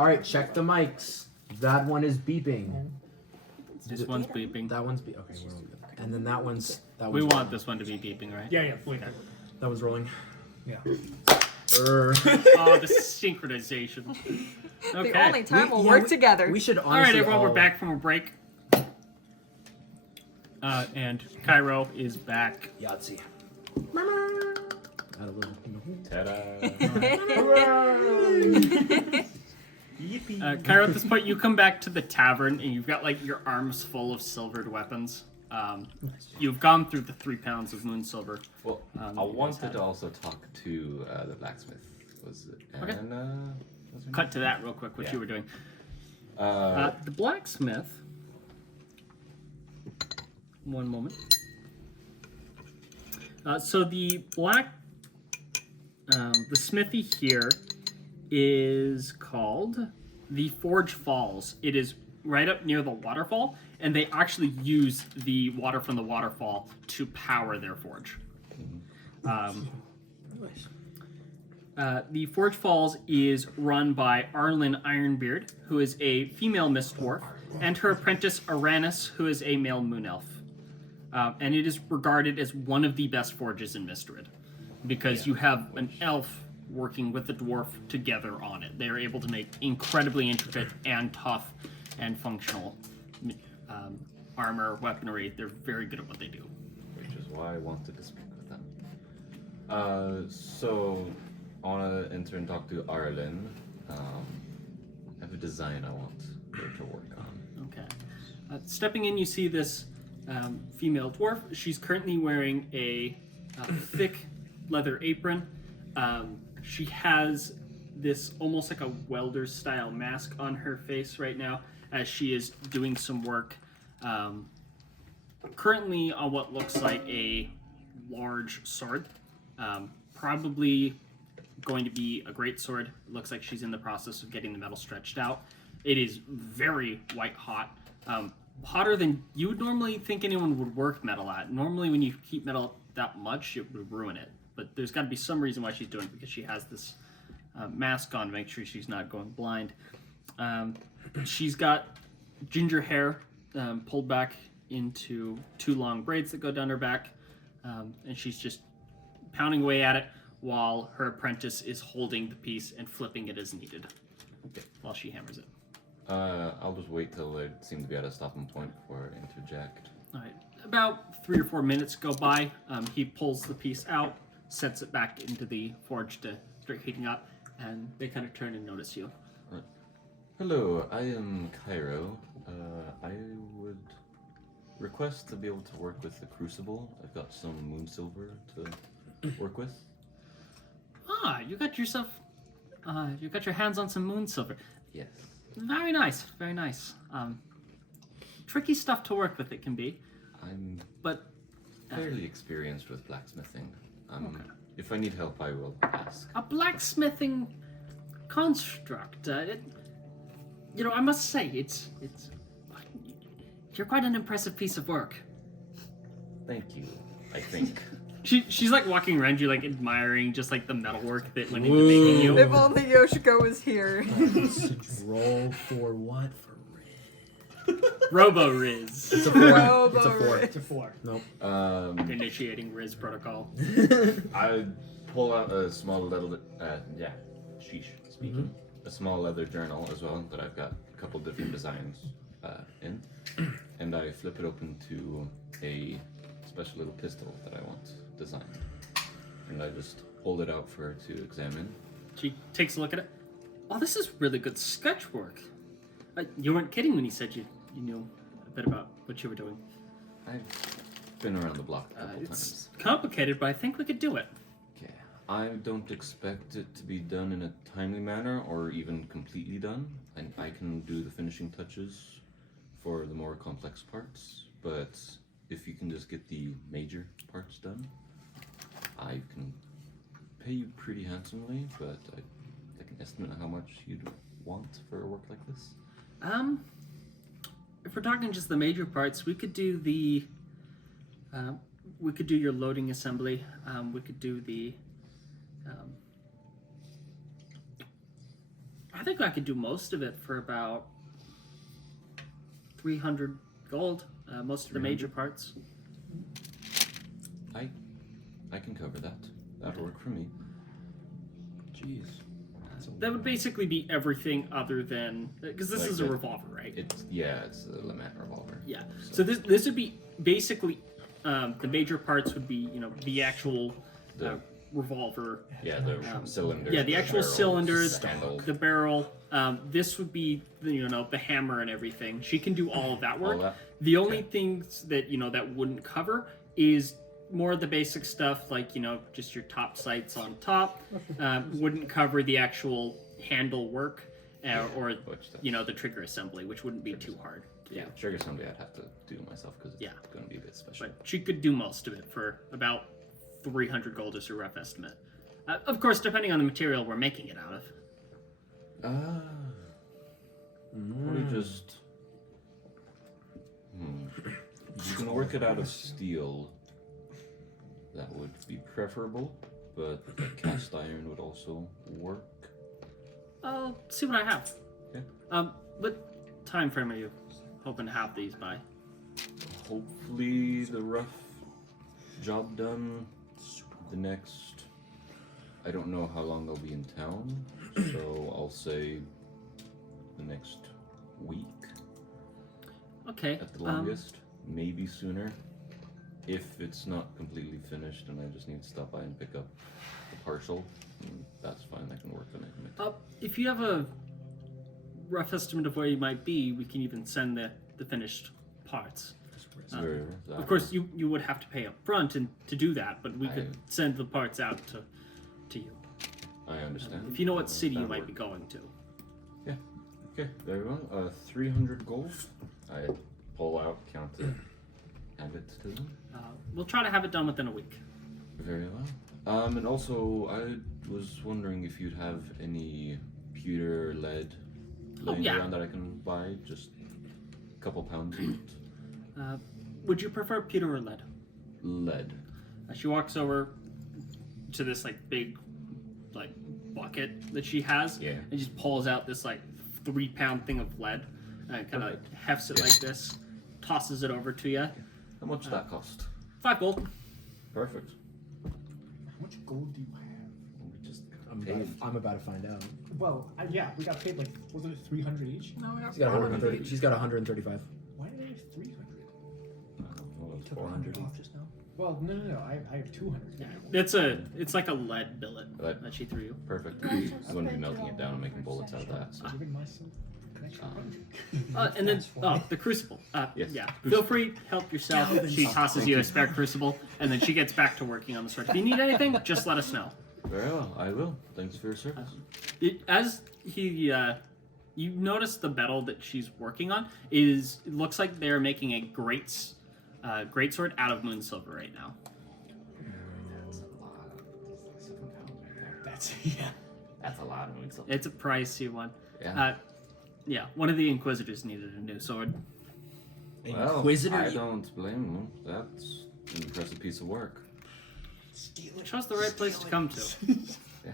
All right, check the mics. That one is beeping. This one's beeping. That one's okay. We're all good. And then that one's We want this one to be beeping, right? Yeah. Wait. That one's rolling. Yeah. Oh, the synchronization. Okay. The only time we'll work together. We should honestly. All right, everyone, we're back from a break. And Cairo is back. Yahtzee. Add a little. Yippee. Cairo, at this point, you come back to the tavern, and you've got, like, your arms full of silvered weapons. You've gone through the 3 pounds of moon silver. Well, I wanted to also talk to the blacksmith. Was it Anna? Was her Cut to that real quick, what Yeah. you were doing. name? The blacksmith. One moment. So the smithy here is called the Forge Falls. It is right up near the waterfall, and they actually use the water from the waterfall to power their forge. The Forge Falls is run by Arlen Ironbeard, who is a female mist dwarf, and her apprentice Aranis, who is a male moon elf. And it is regarded as one of the best forges in Mistorid, because you have an elf working with a dwarf together on it. They are able to make incredibly intricate and tough and functional armor, weaponry. They're very good at what they do. Which is why I wanted to speak with them. So, I want to enter and talk to Arlen. I have a design I want her to work on. Okay. Stepping in, you see this female dwarf. She's currently wearing a thick leather apron. She has this almost like a welder-style mask on her face right now as she is doing some work. Currently on what looks like a large sword. Probably going to be a great sword. It looks like she's in the process of getting the metal stretched out. It is very white hot. Hotter than you would normally think anyone would work metal at. Normally when you heat metal that much, it would ruin it. But there's got to be some reason why she's doing it, because she has this mask on to make sure she's not going blind. She's got ginger hair pulled back into 2 long braids that go down her back. And she's just pounding away at it while her apprentice is holding the piece and flipping it as needed while she hammers it. I'll just wait till they seem to be at a stopping point before I interject. All right. About 3 or 4 minutes go by. He pulls the piece out, sets it back into the forge to start heating up, and they kind of turn and notice you. Hello, I am Cairo. I would request to be able to work with the crucible. I've got some moon silver to work with. Ah, you got yourself, you got your hands on some moon silver. Yes. Very nice, very nice. Tricky stuff to work with it can be, I'm but fairly experienced with blacksmithing. Okay. If I need help, I will ask. a blacksmithing construct. I must say, it's you're quite an impressive piece of work. Thank you, I think. She's like walking around you, like admiring just like the metalwork that went into making you. If only Yoshiko was here. Roll for what? For Riz. Robo Riz. It's a 4. Robo It's a 4. Riz. It's a 4. Nope. Initiating Riz protocol. I pull out a small little, speaking. A small leather journal as well that I've got a couple different designs in, and I flip it open to a special little pistol that I want designed, and I just hold it out for her to examine. She takes a look at it. Oh, this is really good sketch work. You weren't kidding when you said you knew a bit about what you were doing. I've been around the block a couple It's times. complicated, but I think we could do it. Okay. I don't expect it to be done in a timely manner or even completely done, and I can do the finishing touches for the more complex parts, but if you can just get the major parts done, I can pay you pretty handsomely, but I'd like an estimate of how much you'd want for a work like this. If we're talking just the major parts, we could do the we could do your loading assembly. We could do the I think I could do most of it for about 300 gold. Most of the major parts. I can cover that. That'll work for me. Jeez. That would basically be everything other than because this Like is a revolver, right? It's a Lament revolver. Yeah. So this would be basically the major parts would be the actual revolver. Yeah, the cylinder. Yeah, the actual barrel, cylinders, the handle. the barrel. This would be the hammer and everything. She can do all of that work. All that? The only things that that wouldn't cover is more of the basic stuff, like just your top sights on top. Wouldn't cover the actual handle work, or the trigger assembly, which wouldn't be too hard. Yeah, trigger assembly I'd have to do myself because it's going to be a bit special. But she could do most of it for about 300 gold is her rough estimate. Of course, depending on the material we're making it out of. Probably just. You can work it out of steel. That would be preferable, but cast iron would also work. I'll see what I have. Okay. What time frame are you hoping to have these by? Hopefully the rough job done the next... I don't know how long I'll be in town, so I'll say the next week. Okay. At the longest. Maybe sooner. If it's not completely finished and I just need to stop by and pick up the partial, that's fine. I can work on it. If you have a rough estimate of where you might be, we can even send the finished parts. Of course, you would have to pay up front and to do that, but we could send the parts out to you. I understand. If you know what city you might be going to. Yeah. Okay, very well. 300 gold. I pull out, count it, hand it to them. We'll try to have it done within a week. Very well. And also, I was wondering if you'd have any pewter, lead laying around that I can buy, just a couple pounds of it. Would you prefer pewter or lead? Lead. She walks over to this big bucket that she has, and just pulls out this 3-pound thing of lead, and kind of hefts it like this, tosses it over to you. How much did that cost? 5 gold. Perfect. How much gold do you have? We just I'm about to find out. Well, we got paid wasn't it 300 each? No, we don't. She's got 130. She's got 135. Why did I have 300? Well, Took 400. 100 off just now. Well, no. I have 200. It's like a lead billet that she threw you. Perfect. I'm going to be melting it down and making bullets out of that. So. Giving myself an extra 100. And then, the crucible. Yes. Yeah. Feel free, help yourself. She tosses you a spare crucible, and then she gets back to working on the sword. If you need anything, just let us know. Very well, I will. Thanks for your service. You notice the metal that she's working on it looks like they're making a great sword out of moon silver right now. That's a lot of moon silver. It's a pricey one. Yeah. One of the Inquisitors needed a new sword. Well, Inquisitor. I don't blame them. That's an impressive piece of work. Shows the right place to come to. Yeah.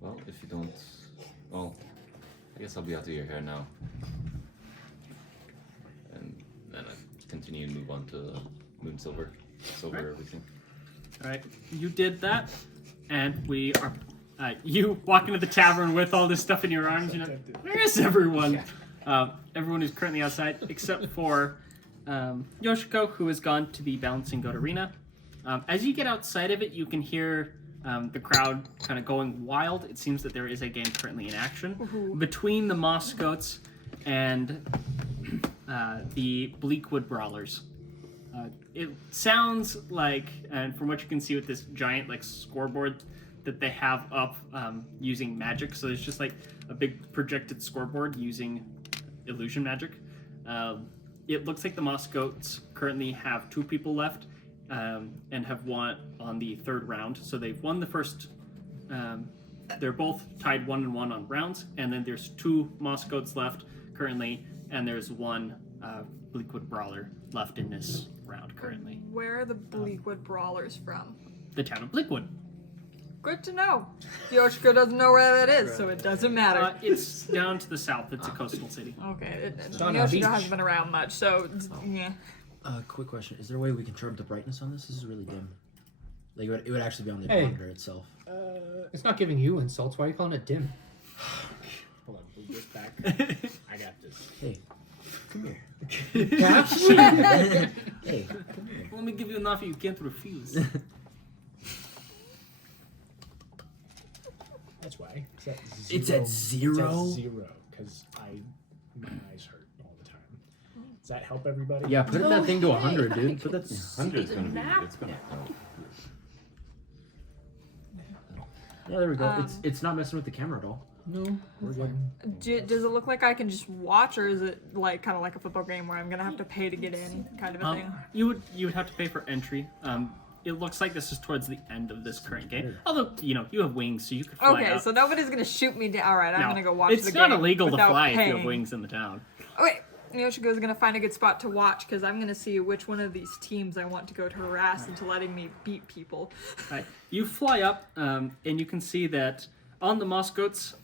Well, if you don't... Well, I guess I'll be out of your hair now. And then I continue to move on to moon silver. Silver Right. everything. Alright, you did that, and we are... you walk into the tavern with all this stuff in your arms, where is everyone? Everyone is currently outside, except for Yoshiko, who has gone to the Balancing Goat Arena. As you get outside of it, you can hear the crowd kind of going wild. It seems that there is a game currently in action between the Moss Goats and the Bleakwood Brawlers. It sounds like, and from what you can see with this giant scoreboard that they have up using magic, so there's just a big projected scoreboard using illusion magic. It looks like the Moss Goats currently have 2 people left. And have won on the 3rd round. So they've won the first. They're both tied 1-1 on rounds, and then there's 2 Moss Goats left currently, and there's 1 Bleakwood Brawler left in this round currently. Where are the Bleakwood Brawlers from? The town of Bleakwood. Good to know. Yoshiko doesn't know where that is, so it doesn't matter. It's down to the south. It's a coastal city. Okay, on a beach. Yoshiko hasn't been around much, so yeah. Quick question: is there a way we can turn up the brightness on this? This is really dim. Like it would actually be on the Hey. monitor itself. It's not giving you insults. Why are you calling it dim? Hold on, move this back. I got this. Hey, come here. Yeah? Hey, Let me give you an offer you can't refuse. That's why. It's at zero? It's at zero, because my eyes hurt all the time. Does that help everybody? yeah, put that thing to 100, dude. Put that. 100 is gonna be. It's gonna help. Yeah, there we go. It's not messing with the camera at all. No, we're good. Does it look like I can just watch, or is it like kind of like a football game where I'm gonna have to pay to get in, kind of a thing? You would have to pay for entry. It looks like this is towards the end of this current game. Although you have wings, so you could fly Okay, up. so nobody's gonna shoot me down. All right, I'm No, gonna go watch the game. it's not illegal to without fly if you paying. have wings in the town. Oh, wait, Yoshiko's gonna find a good spot to watch because I'm gonna see which one of these teams I want to go to harass into letting me beat people. Right. You fly up, and you can see that on the moss goats,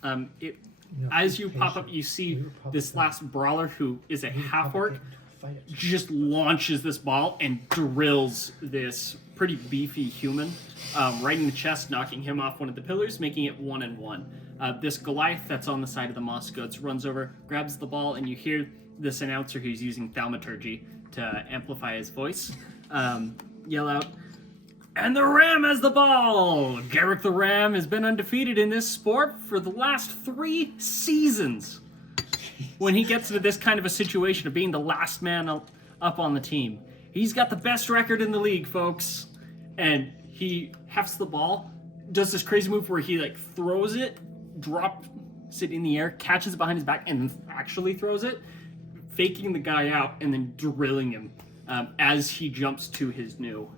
as you pop up, you see this last brawler who is a half orc just launches this ball and drills this pretty beefy human right in the chest, knocking him off one of the pillars, making it 1-1. This Goliath that's on the side of the moss goats runs over, grabs the ball, and you hear this announcer who's using thaumaturgy to amplify his voice yell out, "And the Ram has the ball! Garrick the Ram has been undefeated in this sport for the last 3 seasons." When he gets into this kind of a situation of being the last man up on the team, he's got the best record in the league, folks. And he hefts the ball, does this crazy move where he throws it, drops it in the air, catches it behind his back, and then actually throws it, faking the guy out and then drilling him as he jumps to his new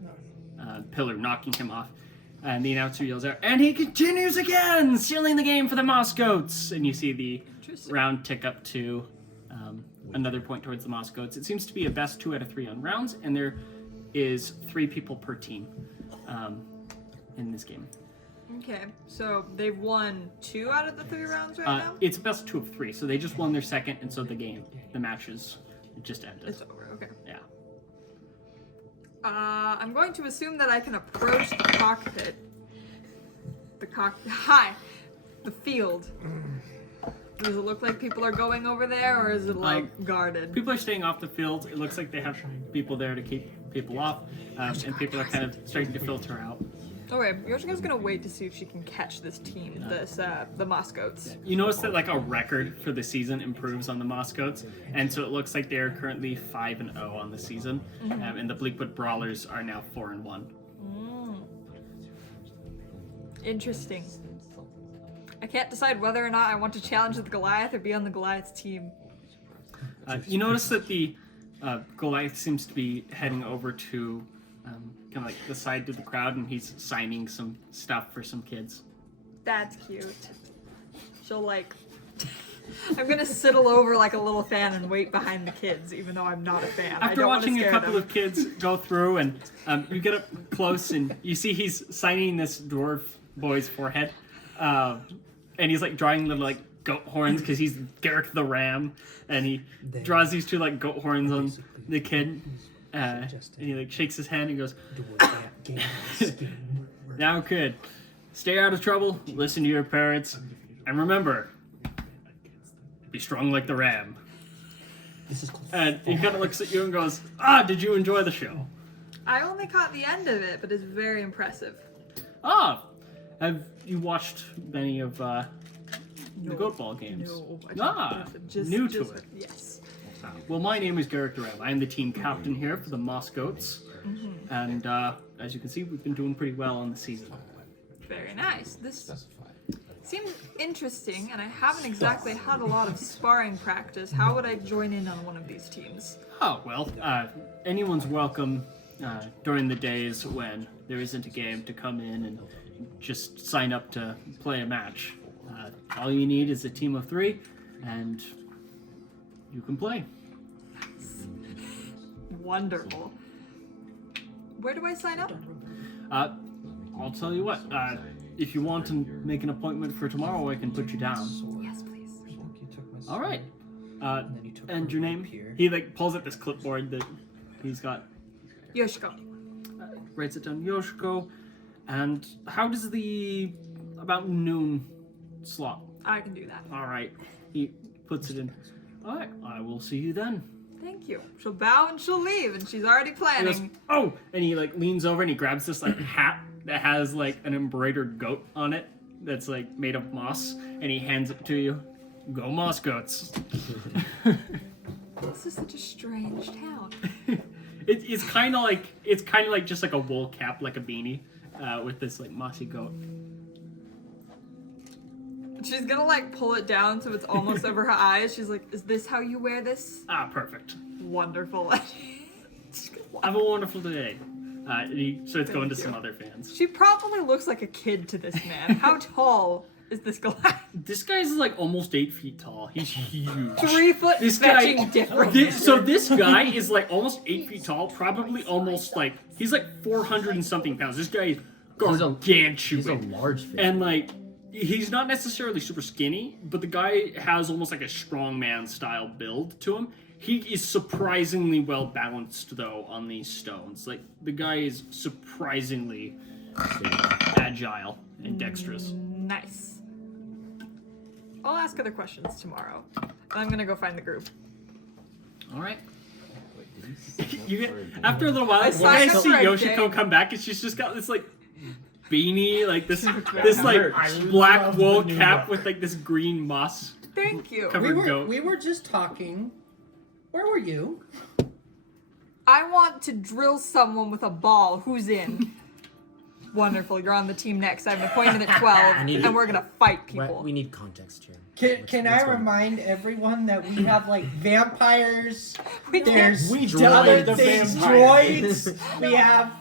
pillar, knocking him off. And the announcer yells out, "And he continues again, sealing the game for the Moss Goats." And you see the round tick up to another point towards the Moss Goats. It seems to be a best 2 out of 3 on rounds, and there is 3 people per team in this game. Okay, so they've won 2 out of the 3 rounds right now? It's best 2 of 3, so they just won their second, and so the matches just ended. It's over, okay. Yeah. I'm going to assume that I can approach the cockpit. The field. Does it look like people are going over there, or is it guarded? People are staying off the field. It looks like they have people there to keep people off, and people are kind of starting to filter out. Okay, Yoshiko's gonna wait to see if she can catch this team, the Moss Goats. You notice that a record for the season improves on the Moss Goats, and so it looks like they are currently 5-0 on the season, and the Bleakwood Brawlers are now 4-1. Interesting. I can't decide whether or not I want to challenge the Goliath or be on the Goliath's team. You notice that the Goliath seems to be heading over to kind of the side to the crowd, and he's signing some stuff for some kids. That's cute. She'll I'm gonna sidle over like a little fan and wait behind the kids, even though I'm not a fan. I After don't wanna watching a scare couple them. of kids go through, and you get up close, and you see he's signing this dwarf boy's forehead, and he's drawing little goat horns because he's Garrick the Ram, and he draws these 2 goat horns on the kid, and he shakes his hand and goes, "Now, kid, stay out of trouble, listen to your parents, and remember, be strong like the ram." And he kind of looks at you and goes, "Did you enjoy the show?" I only caught the end of it, but it's very impressive. Have you watched many of the Goat Ball games? No, I just new to it. Yes. Well, my name is Garrick the Ram. I am the team captain here for the Moss Goats, and as you can see, we've been doing pretty well on the season. Very nice. This seems interesting, and I haven't exactly had a lot of sparring practice. How would I join in on one of these teams? Anyone's welcome during the days when there isn't a game to come in and just sign up to play a match. All you need is a team of 3, and you can play. Wonderful. Where do I sign up? I'll tell you what. if you want to make an appointment for tomorrow, I can put you down. Yes, please. All right. And then you took And her your name? here. He like pulls at this clipboard that he's got. Yoshiko. Writes it down. Yoshiko. And how does the about noon slot? I can do that. All right. He puts it in. All right. I will see you then. Thank you. She'll bow and she'll leave, and she's already He planning. goes, oh, and he like leans over and he grabs this like hat that has like an embroidered goat on it that's like made of moss, and he hands it to you. Go moss goats. This is such a strange town. It's kind of like just like a wool cap, like a beanie, with this like mossy goat. She's gonna like pull it down so it's almost over her eyes. She's like, "Is this how you wear this?" Ah, perfect. Wonderful. Have a wonderful day. And he starts going to some other fans. She probably looks like a kid to this man. How tall is this guy? This guy's like almost 8 feet tall. He's huge. 3 foot This guy, fetching difference. so this guy is like almost 8 feet tall, probably almost like, he's like 400 and something pounds. This guy is gargantuan. He's a large fish. And like, he's not necessarily super skinny, but the guy has almost like a strongman style build to him. He is surprisingly well balanced though on these stones. Like, the guy is surprisingly agile and dexterous. Nice. I'll ask other questions tomorrow. I'm gonna go find the group. All right. Wait, did you sign up You get, for a- after a little while, I you signed guys up see for a Yoshiko day. come back, and she's just got this like beanie, like this I like love black the wool new cap look. with like this green moss. Thank you. Covered goat. We were just talking. Where were you? I want to drill someone with a ball. Who's in? Wonderful. You're on the team next. I have an appointment at 12, and we're gonna fight people. We need context here. Can I remind everyone that we have like vampires? We can't- There's We other dealt with the things, vampires. droids. We have.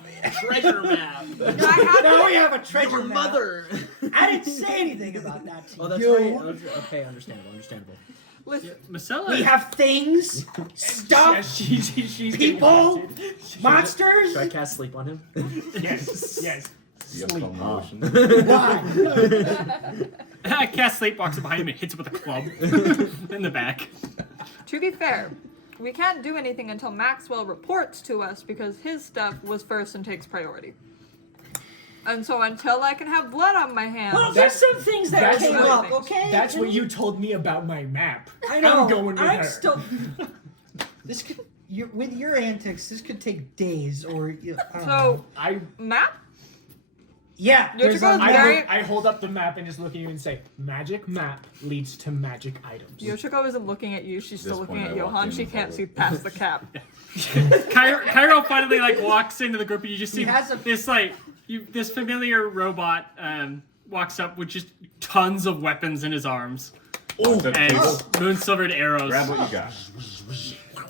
Treasure map. Now we have a treasure Your map. mother. I didn't say anything about that to Oh, that's you. right. Okay, understandable. Listen, Massella. We have things, stuff, she's people, monsters. Should I cast sleep on him? Yes. You have slow motion. Why? I cast sleep, walks up behind him and hits him with a club in the back. to be fair, we can't do anything until Maxwell reports to us because his stuff was first and takes priority. And so until I can have blood on my hands, Well, there's some things that that's came really up. things. Okay. That's what you told me about my map. I know. I'm going with I'm her. still. This could. With your antics, this could take days, or I don't know. so map. Yeah. You're there's to go a map. very- I hold up the map and just look at you and say, magic map leads to magic items. Yoshiko isn't looking at you. She's still This looking point at I walked Johan. in She and can't followed. see past the cap. Cairo finally like walks into the group, and you just see He has a- this like this familiar robot walks up with just tons of weapons in his arms and moon silvered arrows. Grab what you got.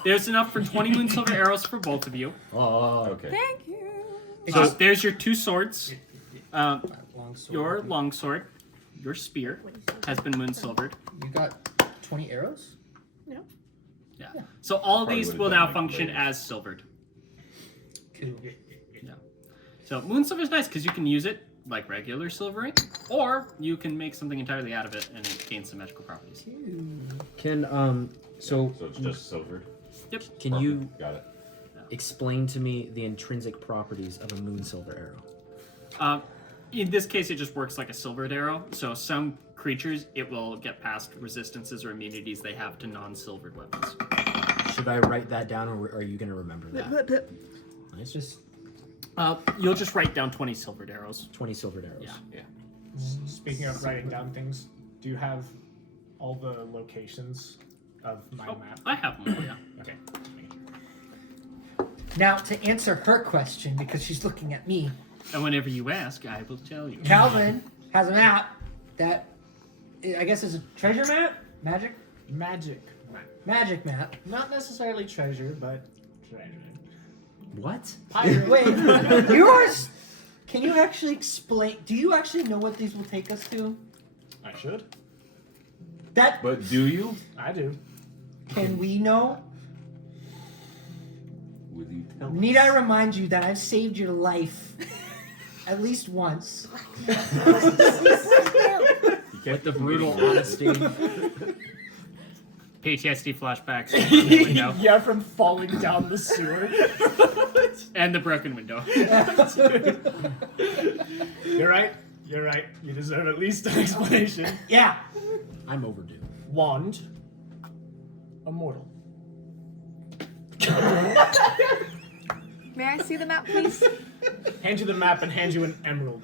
There's enough for 20 moon silver arrows for both of you. Oh, Okay. Thank you. There's your 2 swords. Longsword. Your longsword, your spear has been moon silvered. You got 20 arrows? Yeah. So all Probably these would've will done now like function blades. as silvered. Cool. So moon silver is nice because you can use it like regular silvering, or you can make something entirely out of it and it gains some magical properties. can So it's just silvered. can you Got it. explain to me the intrinsic properties of a moon silver arrow? In this case, it just works like a silvered arrow. So some creatures, it will get past resistances or immunities they have to non-silvered weapons. Should I write that down, or are you gonna remember that? Nice. Just You'll just write down 20 silvered arrows. 20 silvered arrows. Yeah. speaking of writing down things, do you have all the locations of my map? I have them all, yeah. Okay. Now to answer her question, because she's looking at me, And whenever you ask, I will tell you. Calvin has a map that I guess is a treasure map, magic Magic map. map. Not necessarily treasure, but treasure. What? Pirate. Wait, yours? Can you actually explain? Do you actually know what these will take us to? I should. That But do you? I do. can we know? Will you tell Need us? I remind you that I've saved your life at least once. With the brutal honesty. PTSD flashbacks from the window Yeah, from falling down the sewer. and the broken window. You're right. You're right. You deserve at least an explanation. Yeah. I'm overdue. Wand. Immortal. May I see the map, please? Hand you the map and hand you an emerald.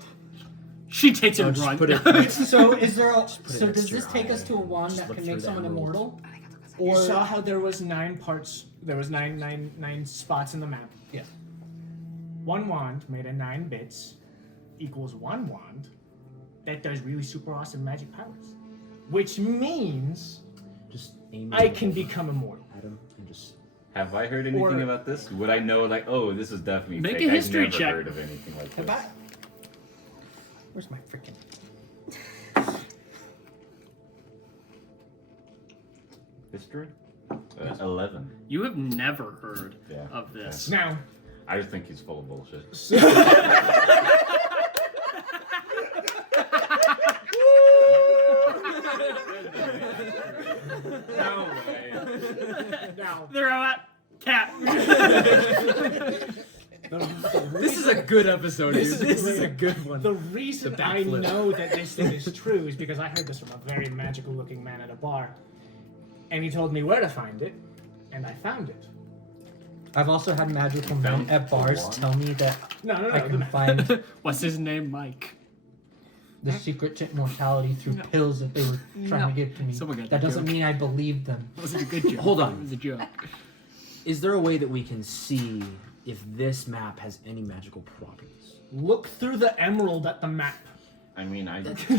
She takes it No, and just runs. put it. So is there a, put it so next does to this your take eye us to a wand just that look can through make the someone emerald. immortal? You Or saw how there was 9 parts. There was nine spots in the map. Yeah. 1 wand made of 9 bits equals 1 wand that does really super awesome magic powers, which means Just aim I it can become immortal. at him and just. Have I heard anything Or- about this? Would I know, like, oh, this is definitely Make fake? a history I've never check. heard of anything like have this. I? Where's my freaking? History? 11. You have never heard Yeah. of this. Now, I just think he's full of bullshit. No way. now, They're at cat. This is a good episode, dude. This is a good one. the reason The I backflip. know that this thing is true is because I heard this from a very magical-looking man at a bar, and he told me where to find it, and I found it. I've also had magical men Found at a bars wand? tell me that No, I the can map. find What's his name? Mike. the secret to immortality through No. pills that they were trying No. to give to me. Someone got That the doesn't joke. mean I believe them. That was a good joke. Hold on. It was a joke. Is there a way that we can see if this map has any magical properties? Look through the emerald at the map. I mean, I That could.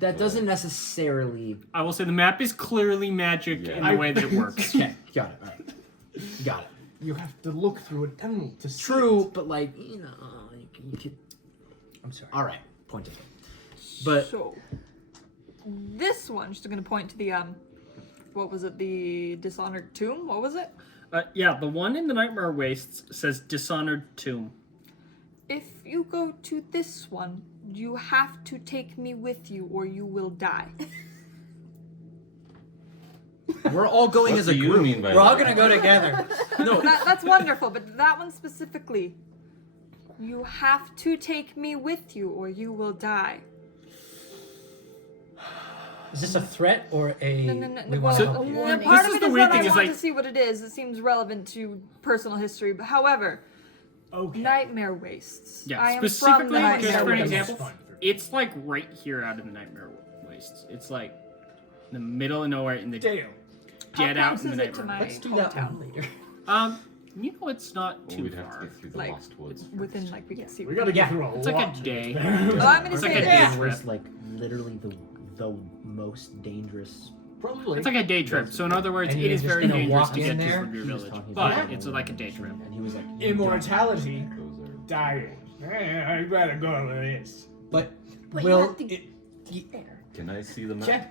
That but- doesn't necessarily. I will say the map is clearly magic Yeah. in the way that it works. Okay, got it. All right. Got it. You have to look through an emerald to see True, it. but like you could. I'm sorry. All right, point taken. But So, this one, just gonna point to the, what was it, the Dishonored Tomb? What was it? Yeah, the one in the Nightmare Wastes says Dishonored Tomb. If you go to this one, you have to take me with you or you will die. we're all going What as do a you group. mean by We're all that? gonna go together. No, That's wonderful, but that one specifically, you have to take me with you or you will die. Is this a threat or a? No. We Well, want So- to help you? part This of is it the is weird that I thing is, want like- to see what it is. It seems relevant to personal history. But however, Okay. Nightmare Wastes. Yeah, I am from specifically, the just Nightmare for an Wastes. example, it's like right here out of the Nightmare Wastes. It's like in the middle of nowhere in the Dale. get How out close in the is it to Nightmare. my Let's do that hometown? one later. You know it's not Well, too we'd have to far. get through the Like, Lost Woods. within, like, we can see. We gotta get Yeah. through a It's lot. like a day. Well, I'm gonna It's say like a this. day. was like literally the most dangerous. Probably. It's like a day trip. So in other words, And it you're is just very gonna dangerous walk to get in to there? from your He was village, talking but about it's like a day trip. And he was like, Immortality. Those are Dying. I'd rather go with this. But But you will have to it? there. Can I see the map? Yeah.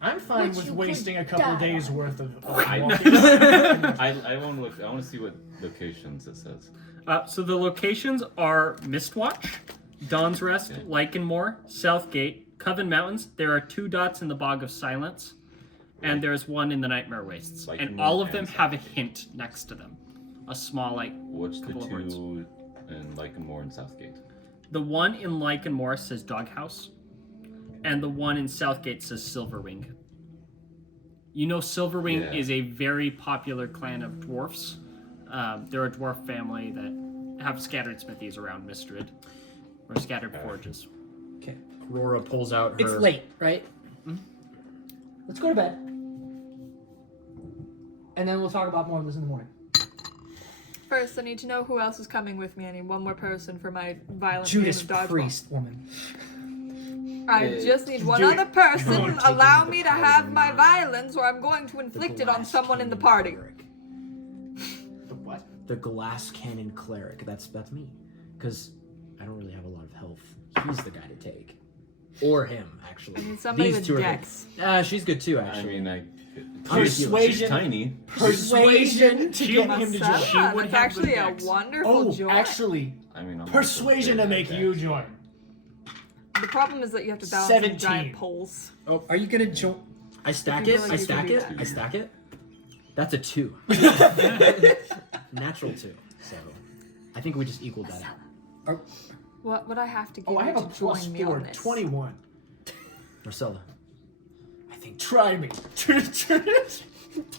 I'm fine Which with you wasting a could couple die days on. worth of I- walking. I want to look. I want to see what locations it says. So the locations are Mistwatch, Dawn's Rest, Okay. Lycanmore, Southgate, Coven Mountains. There are 2 dots in the Bog of Silence, and there's 1 in the Nightmare Wastes. And Lycanmore all of and them have a Southgate. hint next to them. A small, like, What's the Couple of words. 2 in Lycanmore and Southgate? the one in Lycanmore says Doghouse, and the one in Southgate says Silverwing. You know Silverwing Yeah. is a very popular clan of dwarfs. They're a dwarf family that have scattered smithies around Mistorid, or scattered forges. Okay. Aurora pulls out her. It's late, right? Mhm. Let's go to bed. And then we'll talk about more of this in the morning. First, I need to know who else is coming with me. I need one more person for my violent Judas game of dodgeball. Priest woman. I just need one do other it. person. Taking Allow the me to power have of my the violence, or I'm going to inflict it on Glass someone in the Cannon party. Cleric. The what? The glass cannon cleric. That's me, because I don't really have a lot of health. He's the guy to take, or him actually. I need somebody These with two are dex. good. She's good too, I actually. mean, Persuasion. She's tiny. Persuasion to She get must him to Massella, join. She would that's have actually good a decks. wonderful Oh, joy. actually, I mean, I'm persuasion also to good make at you decks. join. The problem is that you have to balance 17. some giant poles. Oh, are you gonna join? I stack I feel it. like I you stack could do it. that. I stack it. That's a 2. Natural 2. So I think we just equaled that out. What would I have to give Oh, I you have a to plus join me 4, on this? 21. Marcella. I think try me.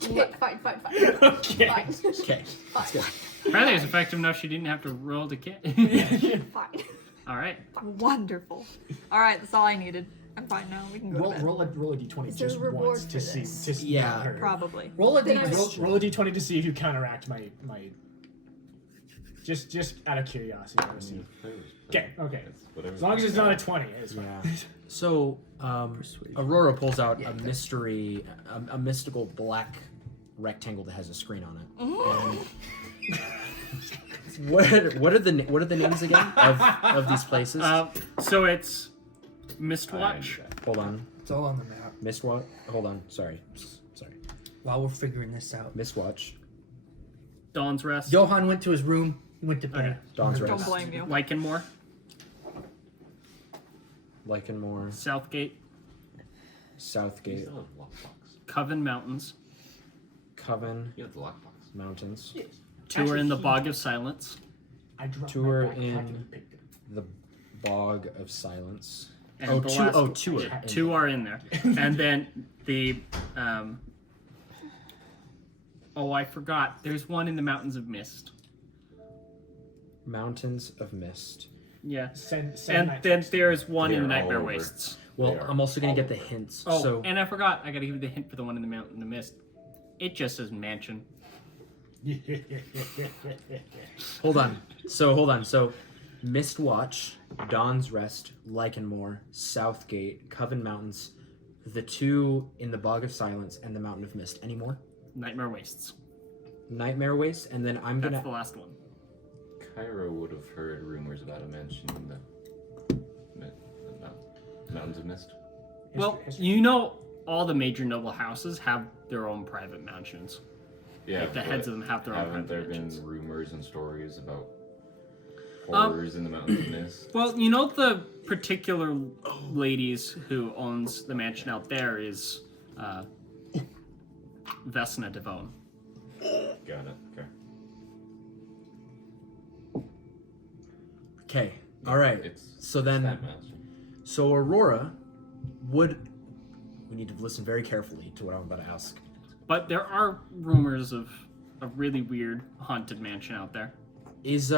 Okay, fine. Okay. Fine. Okay, that's good. Apparently, it's effective enough she didn't have to roll to get. Fine. All right. Wonderful. All right, that's all I needed. I'm fine now. We can go to bed. Roll a d20 Is there a just reward once for to see. this? To see Yeah. her. Probably. Roll a Then I d20. Roll a d20 to see if you counteract my. Just out of curiosity. I wanna see. Okay. Okay. As long as it's not a 20, it's fine. Yeah. So Aurora pulls out a mystery, a mystical black rectangle that has a screen on it. And what are the names again of these places? So it's Mistwatch. Hold on. It's all on the map. Mistwatch. Hold on. Sorry. While we're figuring this out, Mistwatch. Dawn's Rest. Johan went to his room. He went to bed. Okay. Dawn's Don't Rest. blame you. Lycanmore. Lycanmore. Southgate. Southgate. You have lockbox. Coven Mountains. Coven You have the lockbox. Mountains. Two are in the Bog of Silence. I dropped Two my are backpack in- and you picked it. The Bog of Silence. And Oh, the two. last- Oh, two are. Two are in there. And then the. Oh, I forgot. There's one in the Mountains of Mist. Mountains of Mist. Yeah. Send And that then text. there's one in the They're all Nightmare over. Wastes. Well, They are I'm also gonna all get the over. hints. Oh, So and I forgot. I gotta give you the hint for the one in the Mountain of Mist. It just says mansion. hold on. So Mistwatch, Dawn's Rest, Lycanmore, Southgate, Coven Mountains, the two in the Bog of Silence, and the Mountain of Mist. Any more? Nightmare Wastes. Nightmare Waste, and then I'm That's gonna. the last one. Cairo would have heard rumors about a mansion in the Mountains of Mist. Well, History. you know, all the major noble houses have their own private mansions. Yeah, Like the heads of them have their own haven't private there been mansions. rumors and stories about horrors in the Mountains of Mist? Well, you know the particular ladies who owns the mansion out there is Vesna Devone. Got it. Okay. Okay. All right. So then, that mansion. so Aurora would. We need to listen very carefully to what I'm about to ask. But there are rumors of a really weird haunted mansion out there. Is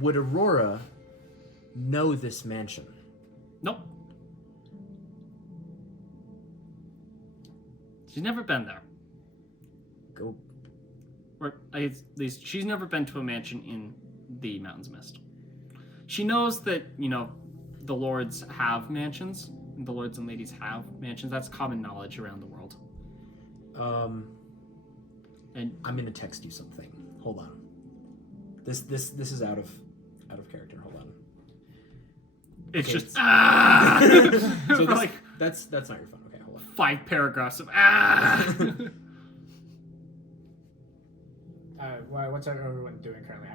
would Aurora know this mansion? Nope. She's never been there. Go. Or at least she's never been to a mansion in the Mountains of Mist. She knows that, you know, the lords have mansions, and the lords and ladies have mansions. That's common knowledge around the world. And I'm gonna text you something. Hold on. This is out of character. Hold on. It's Okay, just So for this, like that's not your phone. Okay, hold on. 5 paragraphs of What's everyone doing currently?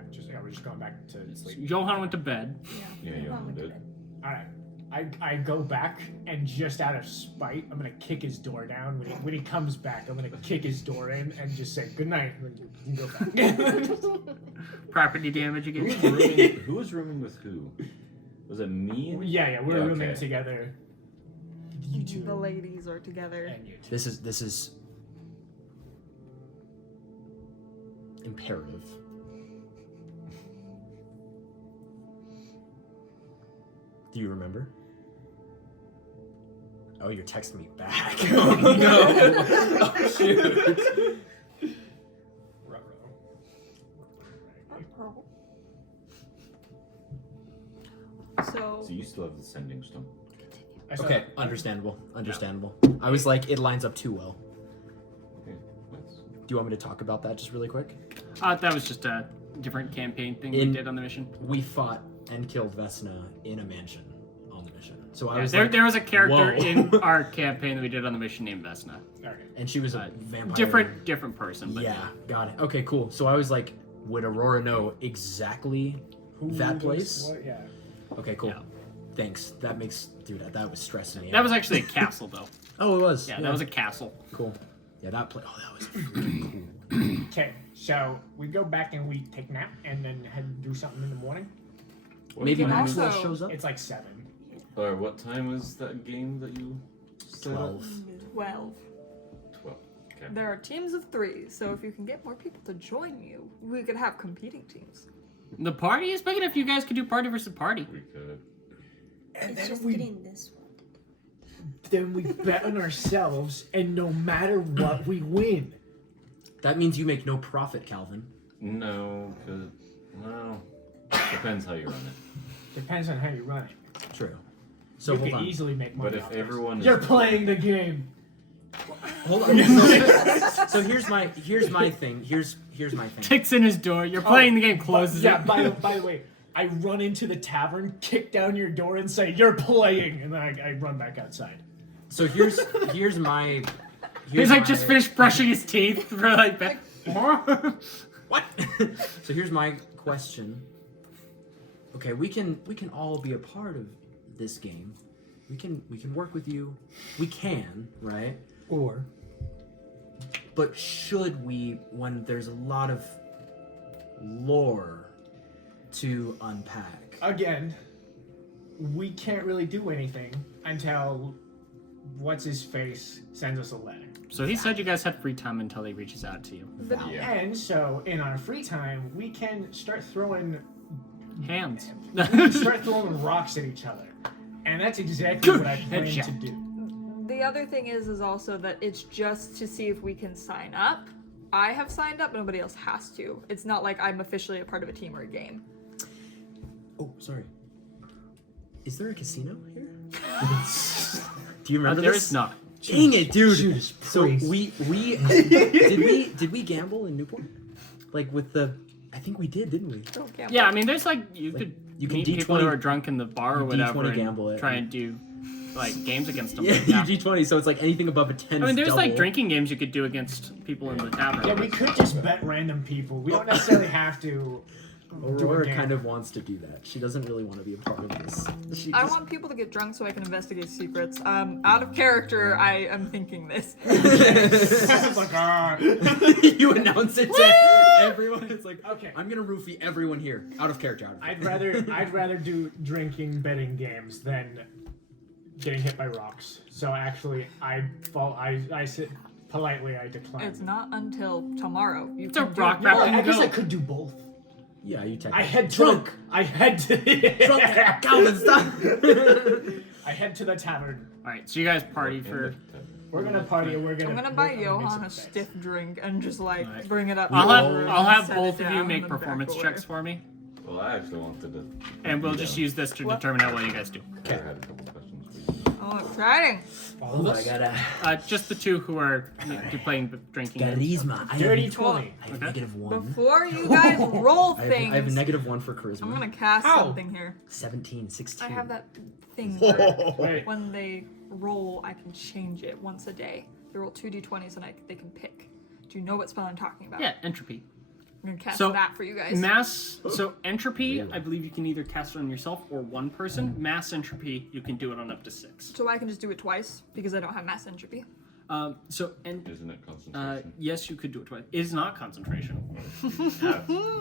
We're just going back to sleep. Johan went to bed. Yeah, you did. All right. I go back and just out of spite, I'm gonna kick his door down. When he comes back, I'm gonna kick his door in and just say good night. And go back. Property damage Who again. was rooming? Who was rooming with who? Was it me? And... yeah, we're Okay. rooming together. You two The ladies are together. and you two. This is imperative. Do you remember? Oh, you're texting me back. Oh no! Oh shoot! So So you still have the sending stone. Okay, understandable. I was like, it lines up too well. Okay, let's... Do you want me to talk about that just really quick? That was just a different campaign thing we In- did on the mission. We fought and killed Vesna in a mansion on the mission. So I Yeah, was there, like, there was a character whoa. in our campaign that we did on the mission named Vesna. Okay. and she was a vampire. Different person, but Yeah, got it. Okay, cool. So I was like, would Aurora know exactly Who that does place? what? Yeah. Okay, cool. Yeah. Thanks. That makes, dude, that was stressing me out. that was actually a castle though. Oh, it was. Yeah, that was a castle. cool. Yeah, that play. Oh, that was freaking cool. Okay, so we go back and we take a nap and then head and do something in the morning. Maybe can Maxwell also- shows up. It's like 7. Or what time is that game that you set up? 12. 12. 12. Okay. There are teams of 3, so if you can get more people to join you, we could have competing teams. The party is big enough. You guys could do party versus party. We could. And It's then just we getting this one. then we bet on ourselves, and no matter what, we win. That means you make no profit, Calvin. No, because well, depends how you run it. Depends on how you run it. True. So you hold can on. easily make money. But if off this. everyone You're is playing the game. Hold on. So here's my thing. Here's my thing. Kicks in his door. You're playing the game. Closes Yeah. it. By the way, I run into the tavern, kick down your door, and say you're playing, and then I run back outside. So here's my. He's like my- just finished brushing his teeth. For like that. What? So here's my question. Okay, we can all be a part of this game. We can work with you. We can, right? Or But should we, when there's a lot of lore to unpack? Again, we can't really do anything until what's his face sends us a letter. So he said you guys had free time until he reaches out to you. Yeah. And so in our free time, we can start throwing Hands. rocks at each other. And that's exactly what I plan to Headshot. do. The other thing is also that it's just to see if we can sign up. I have signed up, but nobody else has to. It's not like I'm officially a part of a team or a game. Oh, sorry. Is there a casino here? Do you remember There this? is not. Dang it, dude. Judas So Priest. we did we gamble in Newport? Like with the, I think we did, didn't we? Don't gamble. Yeah, I mean, there's like you Like, could you can meet people D20 who are drunk in the bar or you whatever D20 and gamble it. try and do like games against them. Yeah, Yeah. D20. So it's like anything above a 10. I mean, there's like double. drinking games you could do against people in the tavern. Yeah, we could just bet random people. We don't necessarily have to do a Aurora game. kind of wants to do that. She doesn't really want to be a part of this. She I just- want people to get drunk so I can investigate secrets. Out of character, I am thinking this. It's like, ah. You announce it to everyone. It's like, Okay. I'm gonna roofie everyone here. Out of character. Out of I'd character. rather do drinking betting games than getting hit by rocks. So actually, I sit politely. I decline. It's not until tomorrow. You It's a can do rock it. rap. Well, I You guess go. I could do both. Yeah, you technically. I head to drunk. I head to Drunk. Calvin, stop. I head to the tavern. All right, so you guys party for. We're gonna party. And we're gonna. I'm gonna buy make Johan some a bets. stiff drink and just like Alright. bring it up. I'll to have the room I'll and have set both it of you down make in the back performance corner. checks for me, Well, I actually wanted to. and we'll just use this to What? determine how well you guys do. I had a couple questions for you. Oh, exciting! All of Oh, us? I gotta. Just the two who are playing drinking games. Charisma. I Dirty have, 20. I have Okay. negative 1. Before you guys roll I things, have a negative 1 for charisma. I'm gonna cast Ow. something here. 17, 16. I have that thing where Wait. when they roll, I can change it once a day. They roll 2d20s and they can pick. Do you know what spell I'm talking about? Yeah, entropy. I'm gonna cast So, that for you guys. So entropy, Really? I believe you can either cast it on yourself or one person. Mass entropy, you can do it on up to 6. So I can just do it twice because I don't have mass entropy. Isn't it concentration? Yes, you could do it twice. It is not concentration.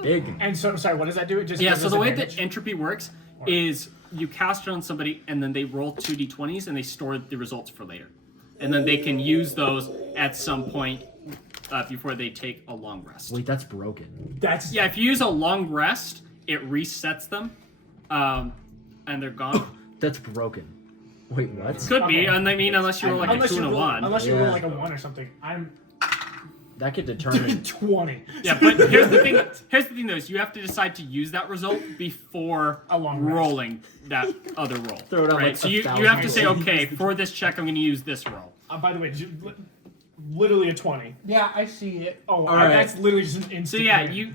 Big. And so, sorry, what does that do? It just Yeah, gives so us the way advantage? that entropy works is you cast it on somebody and then they roll 2d20s and they store the results for later. And then they can use those at some point before they take a long rest. Wait, that's broken. That's Yeah, if you use a long rest, it resets them and they're gone. That's broken. Wait, what? Could be, Okay. and I mean, unless you roll like a unless 2 you and a roll, 1. unless you roll Yeah. like a 1 or something. I'm That could determine. 20. Yeah, but here's the thing. Here's the thing, though: is you have to decide to use that result before A long rest. rolling that other roll. Throw it on, right? like, So 1,000 you have to say, rolls. okay, for this check, I'm going to use this roll. By the way, literally a 20. yeah, I see it. Oh, All right. that's literally just an instant. So yeah, win. you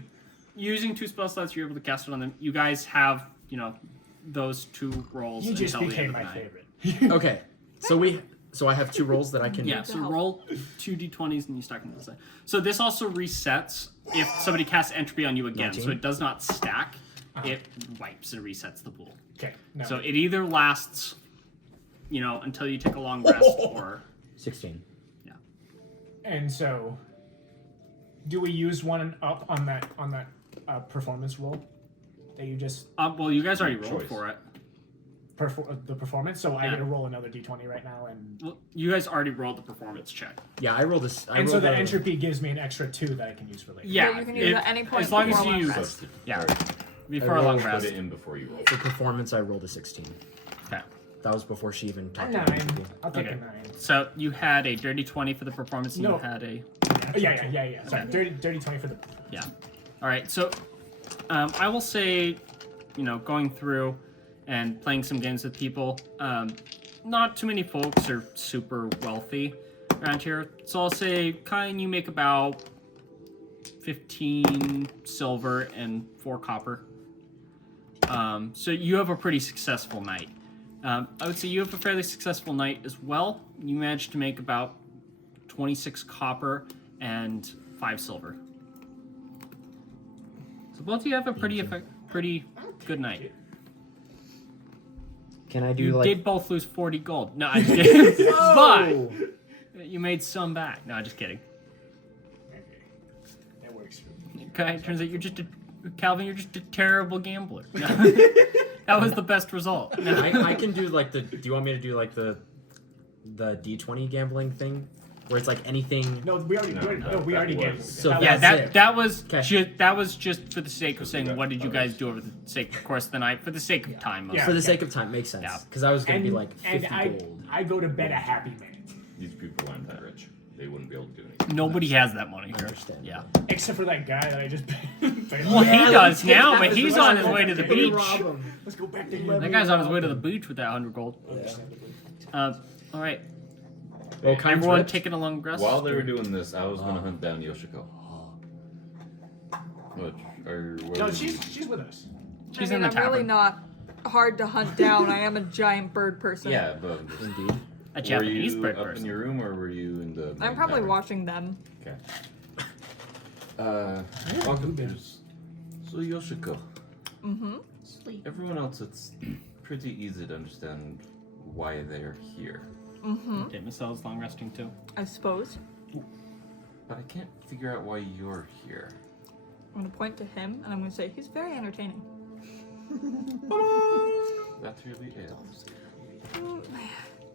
using 2 spell slots, you're able to cast it on them. You guys have, those 2 rolls. You just until the became end of my the night. favorite. Okay, so I have 2 rolls that I can. Yeah, so roll 2 d20s and you stack them to the side. So this also resets if somebody casts entropy on you again. 19. So it does not stack. It wipes and resets the pool. Okay. No. So it either lasts, until you take a long rest, or 16. And so, do we use 1 and up on that performance roll that you just well, you guys already rolled Choice. for it. the performance? So I Yeah. get to roll another d20 right now, and Well, you guys already rolled the performance check. Yeah, I rolled this. and so the entropy gives me an extra 2 that I can use for later. Yeah, you can use it at any point as long as before you long rest. yeah Sorry. before a long rolled- Put rest. it in before you roll. For performance, I rolled a 16. Okay. That was before she even A talked 9. about it. I'll take Okay. a 9. So you had a dirty 20 for the performance, and No. you had a Yeah. Sorry, dirty 20 for the. yeah. All right, so I will say, going through and playing some games with people. Not too many folks are super wealthy around here, so I'll say, you make about 15 silver and 4 copper. So you have a pretty successful night. I would say you have a fairly successful night as well. You managed to make about 26 copper and 5 silver. So both of you have a pretty good night. Can I do You like? did both lose 40 gold. No, I'm just kidding. Whoa! But you made some back. No, just kidding. Okay. That works for me. Okay, turns out Calvin, you're just a terrible gambler. No. That was the best result. No. I can do like the. Do you want me to do like the D20 gambling thing, where it's like anything? No, we already that gave. was- So Yeah, that's it. that was Okay. that was just for the sake of Because we saying got what did you guys others. do over the sake of course of the night, for the sake of time. Yeah. For the okay. sake of time, makes sense. Yeah. Because I was gonna And, be like 50 and gold. I go to bed a happy man. These people aren't that rich. They wouldn't be able to do anything. Nobody has that money here. Understand. Yeah. Except for that guy that I just. Well, Yeah, he does let's now, get but that he's as on well. his way to the Let me beach. rob him. Let's go back to Let That guy's on his way to the beach with that 100 gold. All right. Well, kind Everyone of taking a long rest. While they were doing this, I was gonna hunt down Yoshiko. What? Where No, was she's with us. She's I in mean, the I'm really tavern. not hard to hunt down. I am a giant bird person. Yeah, but Indeed. A Japanese were you bird up person. in your room or were you in the? I'm main probably tavern? watching them. Okay. Welcome. So Yoshiko, Mm-hmm. everyone else, it's pretty easy to understand why they're here, Mm-hmm. Okay, Massella's long resting too. I suppose. but I can't figure out why you're here. I'm gonna point to him and I'm gonna say he's very entertaining. That's really it. Mm,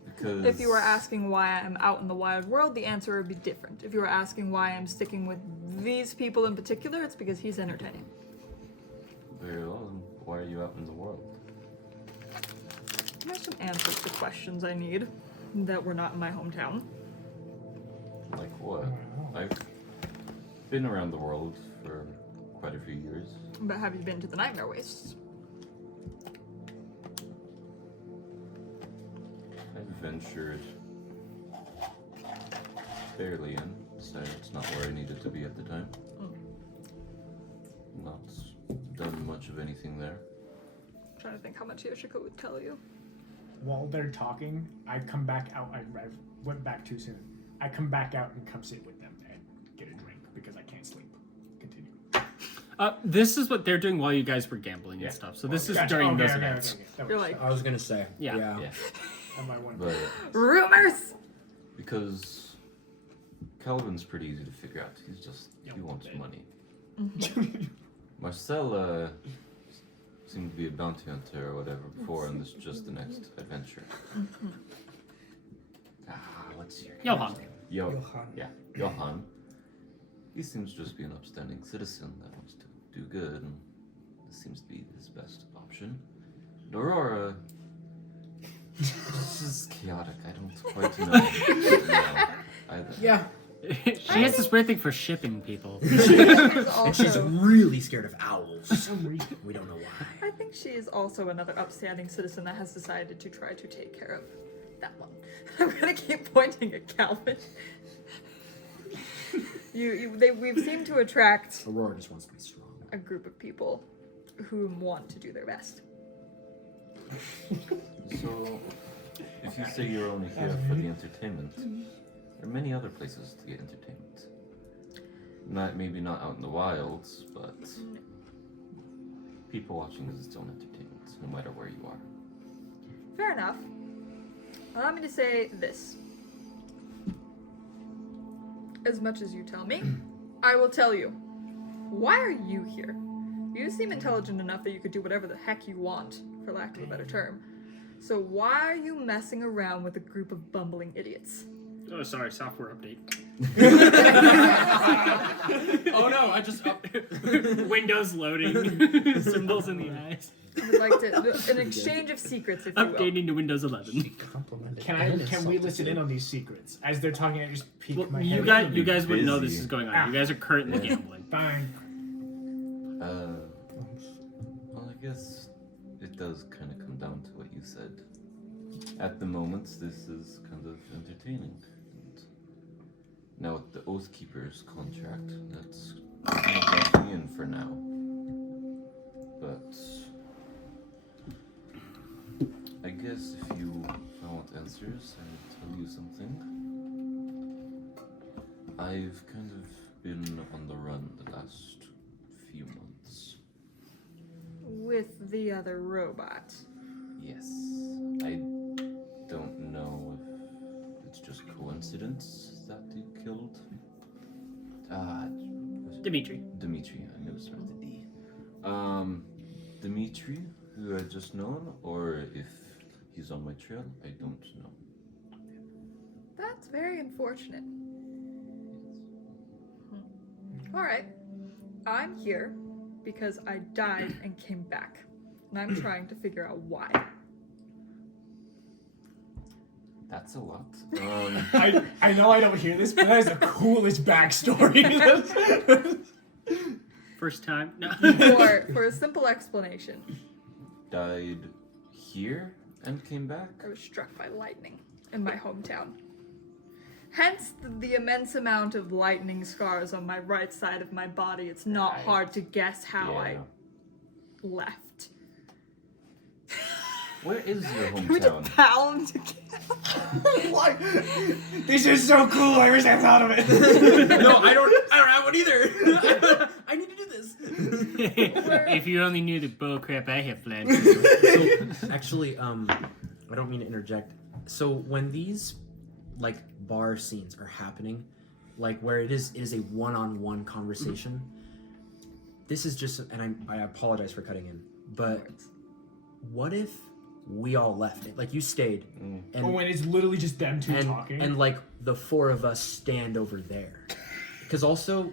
Because If you were asking why I'm out in the wild world, the answer would be different. If you were asking why I'm sticking with these people in particular, it's because he's entertaining. very well, then why are you out in the world? There's some answers to questions I need that were not in my hometown. Like what? I've been around the world for quite a few years. But have you been to the Nightmare Wastes? I've ventured barely in, so it's not where I needed to be at the time. Not done much of anything there. I'm trying to think how much Yoshiko would tell you. While they're talking, I come back out. I went back too soon. I come back out and come sit with them and get a drink because I can't sleep. Continue. This is what they're doing while you guys were gambling Yeah. and stuff. So this is Gotcha. during Okay, those okay, events. okay. That You're works. like, I was gonna say. Yeah. Yeah, That might want but rumors! because Calvin's pretty easy to figure out. He's just he wants money. Massella seemed to be a bounty hunter or whatever before, and this is just the next adventure. What's your Johan. Johan. Yeah, Johan. He seems to just be an upstanding citizen that wants to do good, and this seems to be his best option. And Aurora, this is chaotic. I don't quite know either. Yeah. She has this weird thing for shipping people. She's And she's also, really scared of owls. For some reason. We don't know why. I think she is also another upstanding citizen that has decided to try to take care of that one. I'm gonna keep pointing at Calvin. We've seemed to attract Aurora just wants to be strong. a group of people who want to do their best. So, if you say you're only here for the entertainment, there are many other places to get entertainment. Maybe not out in the wilds, but people watching is its own entertainment, no matter where you are. Fair enough. Allow me to say this. As much as you tell me, I will tell you. Why are you here? You seem intelligent enough that you could do whatever the heck you want, for lack of a better term. So why are you messing around with a group of bumbling idiots? Oh, sorry, software update. Oh no, I just Windows loading. Symbols in the eyes. I would like to an exchange of secrets, if you will. Updating to Windows 11. complimented. Can we listen in on these secrets as they're talking? I just peek Well, my you head. guys wouldn't know this busy. is going on. You guys are currently Yeah. gambling. Fine. Well, I guess it does kind of come down to what you said. At the moment, this is kind of entertaining. And now with the Oath Keeper's contract, that's kind of left me in for now. But I guess if you want answers, I will tell you something. I've kind of been on the run the last few months. With the other robot. Yes. I don't know if it's just coincidence that you killed. Dimitri. Dimitri. I knew it started with a D. Dimitri, who I just known, or if he's on my trail, I don't know. That's very unfortunate. Alright. I'm here because I died and came back. And I'm trying to figure out why. That's a lot. I know I don't hear this, but that is the coolest backstory. First time? No. For a simple explanation, Died here and came back? I was struck by lightning in my hometown. Hence the immense amount of lightning scars on my right side of my body. It's not hard to guess how I left. Where is your We just hometown? pound together. What? This is so cool. I wish I thought of it. No, I don't have one either. I need to do this. If you only knew the bullcrap I have planned. So, actually, I don't mean to interject. So when these like bar scenes are happening, like where it is a one-on-one conversation, this is just, and I apologize for cutting in, but what if we all left it? Like you stayed, and When it's literally just them two talking. and like the four of us stand over there, because also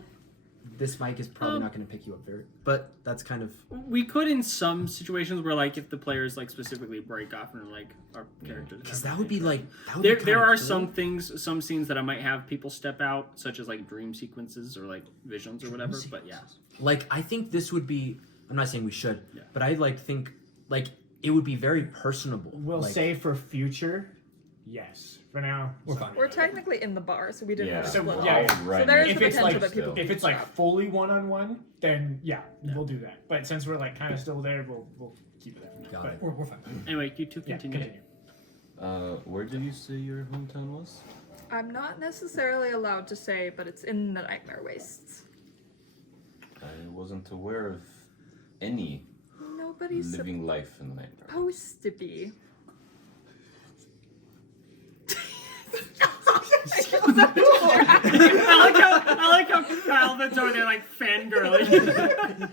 this mic is probably not going to pick you up very, but that's kind of We could in some situations where, like, if the players like specifically break off and like our characters. because that would be like There are some things, some scenes that I might have people step out, such as like dream sequences or like visions or whatever. But yeah, like I think this would be. I'm not saying we should, Yeah. but I like think like it would be very personable. We'll like, say for future, yes. For now, we're fine. We're technically in the bar, so we didn't Yeah. have to So, split yeah, off. right. So there is If the it's potential like- that people If can it's like stop. fully one-on-one, then we'll do that. But since we're like kind of still there, we'll keep it there. Got But it. We're fine. anyway, you two yeah, continue. Where did you say your hometown was? I'm not necessarily allowed to say, but it's in the Nightmare Wastes. I wasn't aware of any Nobody's living life in the nightmare. supposed to be. I like how Calvin's over there like fangirling.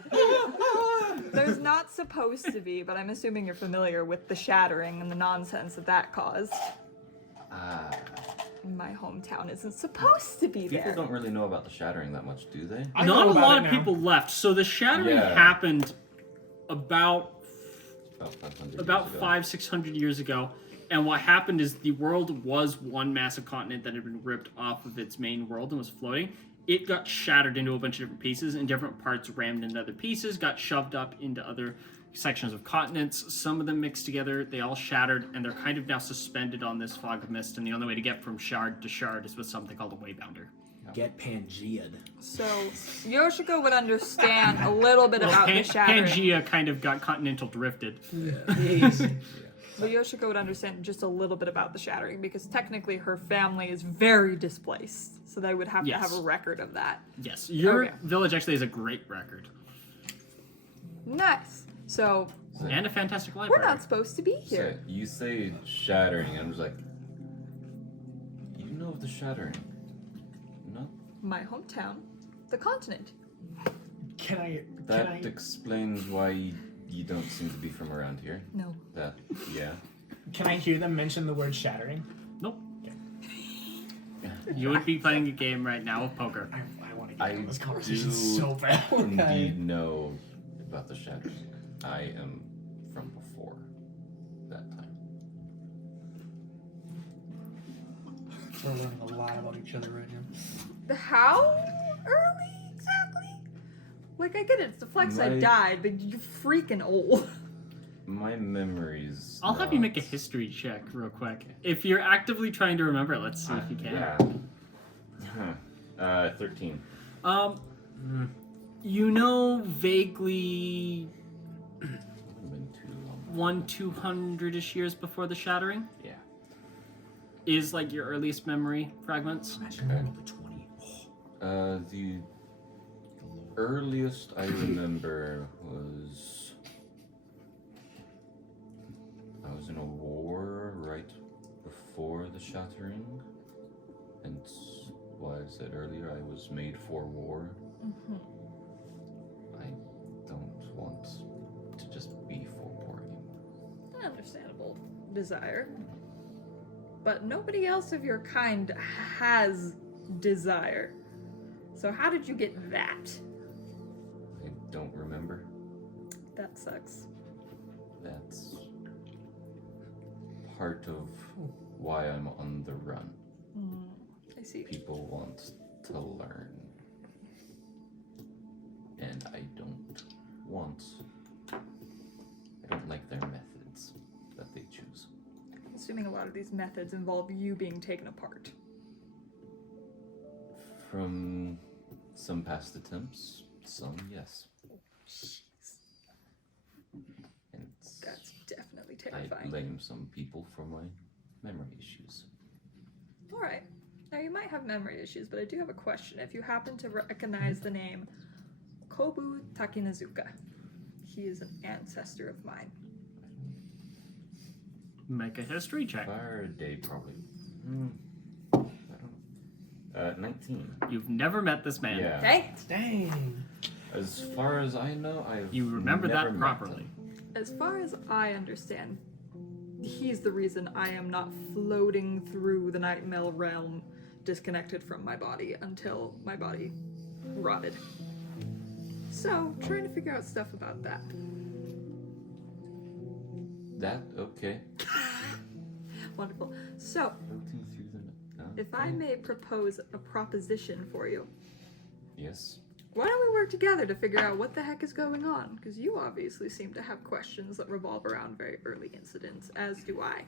There's not supposed to be, but I'm assuming you're familiar with the shattering and the nonsense that caused. Ah, My hometown isn't supposed to be people there. don't really know about the shattering that much, do they? I Not know a about lot it of now. people left. So the shattering Yeah. happened about About 500 about years ago. 500-600 years ago. And what happened is the world was one massive continent that had been ripped off of its main world and was floating. It got shattered into a bunch of different pieces, and different parts rammed into other pieces, got shoved up into other sections of continents. Some of them mixed together, they all shattered, and they're kind of now suspended on this fog of mist. And the only way to get from shard to shard is with something called a waybounder. Get Pangea'd. So Yoshiko would understand a little bit about the shattering. Pangea kind of got continental drifted. But Yoshiko would understand just a little bit about the shattering because technically her family is very displaced. So they would have to have a record of that. Yes, your Okay. village actually has a great record. Nice. So And a fantastic we're library. not supposed to be here. So you say shattering, and I'm just like, you know of the shattering? No? My hometown, the continent. Can I? That explains why you don't seem to be from around here. No. That, yeah. Can I hear them mention the word shattering? Nope. You would be playing a game right now of poker. I want to get I on this conversation do so bad. indeed know about the shattering. I am from before that time. We're learning a lot about each other right now. How early exactly? Like I get it, it's the flex I My- died, but you're freaking old. My memories. I'll have you make a history check real quick. If you're actively trying to remember, let's see if you can. Yeah. 13. You know vaguely Wouldn't have been too long. 200-ish years before the shattering Yeah. is like your earliest memory fragments. Imagine rolling up a 20. The earliest I remember was I was in a war right before the shattering, and what I said earlier, I was made for war. I don't want to just be for war anymore. Understandable desire. But nobody else of your kind has desire. So how did you get that? I don't remember. That sucks. That's part of why I'm on the run. I see. People want to learn. And I don't want. I don't like their methods that they choose. Assuming a lot of these methods involve you being taken apart. From some past attempts, some yes. And That's definitely I terrifying. blame some people for my memory issues. Alright. Now you might have memory issues, but I do have a question. If you happen to recognize the name Kobu Takinazuka, he is an ancestor of mine. Make a history check. Faraday probably. I don't know. 19. You've never met this man. Yeah. Dang it! Dang. As far as I know, I've You remember never that met properly. him. As far as I understand, he's the reason I am not floating through the Nightmare realm disconnected from my body until my body rotted. So, trying to figure out stuff about that. That okay. Wonderful. So, Floating through the if I may propose a proposition for you, Yes. why don't we work together to figure out what the heck is going on? Because you obviously seem to have questions that revolve around very early incidents, as do I.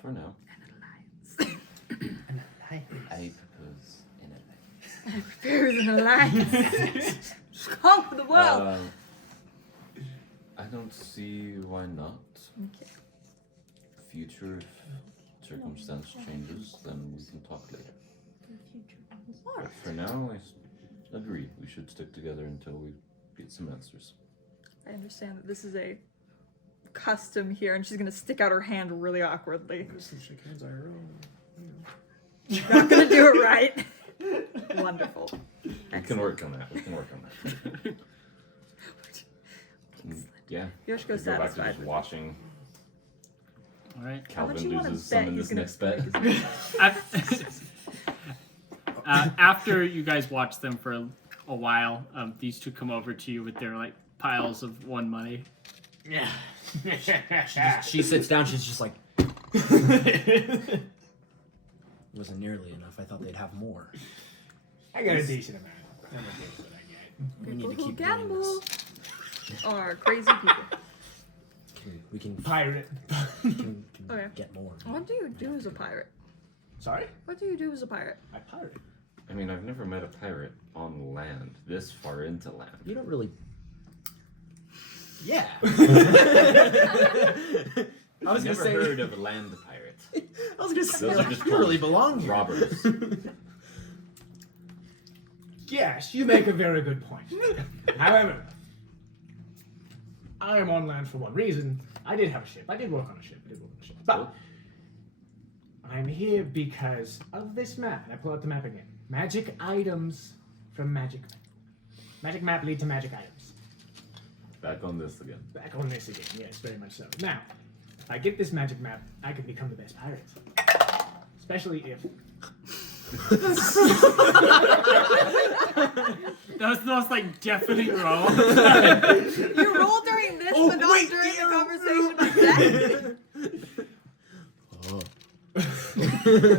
For now, An alliance. I propose an alliance. There is an alliance. Conquer the world. I don't see why not. Okay. Future, if circumstance changes, then we can talk later. Alright. But for now, I agree. We should stick together until we get some answers. I understand that this is a custom here, and she's gonna stick out her hand really awkwardly. Shake hands IRL. She's not gonna do it right. Wonderful. We can work on that. We can work on that. Yeah. Yoshiko's Go back to satisfied. just watching All right. How much Calvin you wanna loses bet some in he's this gonna next bet. make his- After you guys watch them for a while, these two come over to you with their like piles of won money. Yeah. She sits down. She's just like, wasn't nearly enough. I thought they'd have more. I got a decent amount. I'm okay with what I get. We need People to who keep doing gamble this. are crazy people. We can Pirate. can Okay. get more. What do you do as a pirate? Sorry? What do you do as a pirate? I pirate. I mean, I've never met a pirate on land, this far into land. You don't really. Yeah. I was I've never heard of a land pirate. I was gonna say. Those are just You really belong here. robbers. Yes, you make a very good point. However, I am on land for one reason. I did have a ship. I did work on a ship. But I'm here because of this map. And I pull out the map again. Magic items from magic. Magic map lead to magic items. Back on this again. Back on this again. Yes, very much so. Now, if I get this magic map, I can become the best pirate. Especially if... That was the most like deafening roll. You roll during this, but not during the conversation about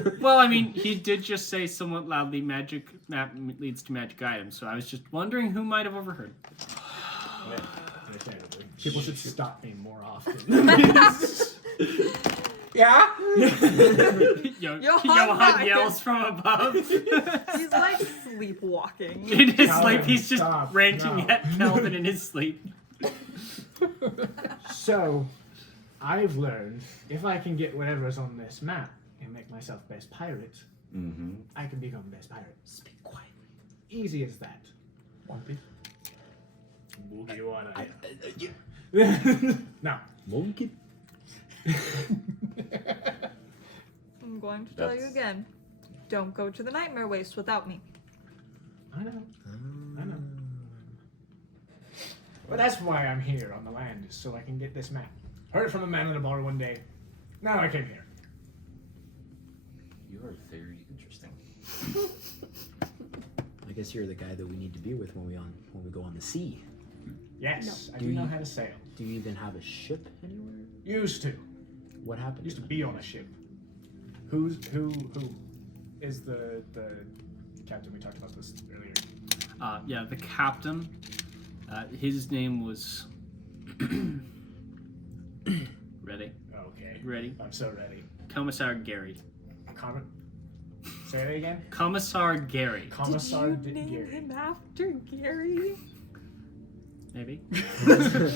that? Well, I mean, he did just say somewhat loudly, "Magic map leads to magic items." So I was just wondering who might have overheard. Understandably. People should stop me more often. Yeah? Johan Johan yells from above. He's like sleepwalking. In his Calvin, sleep, he's just stop. ranting No. at Calvin in his sleep. So, I've learned if I can get whatever's on this map and make myself best pirate, Mm-hmm. I can become best pirate. Speak quietly. Easy as that. Monkey. Boogie wanna. Yeah. No. Monkey. I'm going to tell you again. Don't go to the Nightmare Waste without me. I know. I know. But that's why I'm here on the land, is so I can get this map. Heard it from a man in a bar one day. Now I came here. You are very interesting. I guess you're the guy that we need to be with when we go on the sea. Yes, I Do do know you- how to sail. Do you even have a ship anywhere? Used to. What happened? Used to be on a ship. Who is the captain? We talked about this earlier. Yeah, the captain. His name was. Ready? Okay. Ready? I'm so ready. Commissar Gary. Say that again. Commissar Gary. Commissar Did you name Gary. him after Gary? Maybe.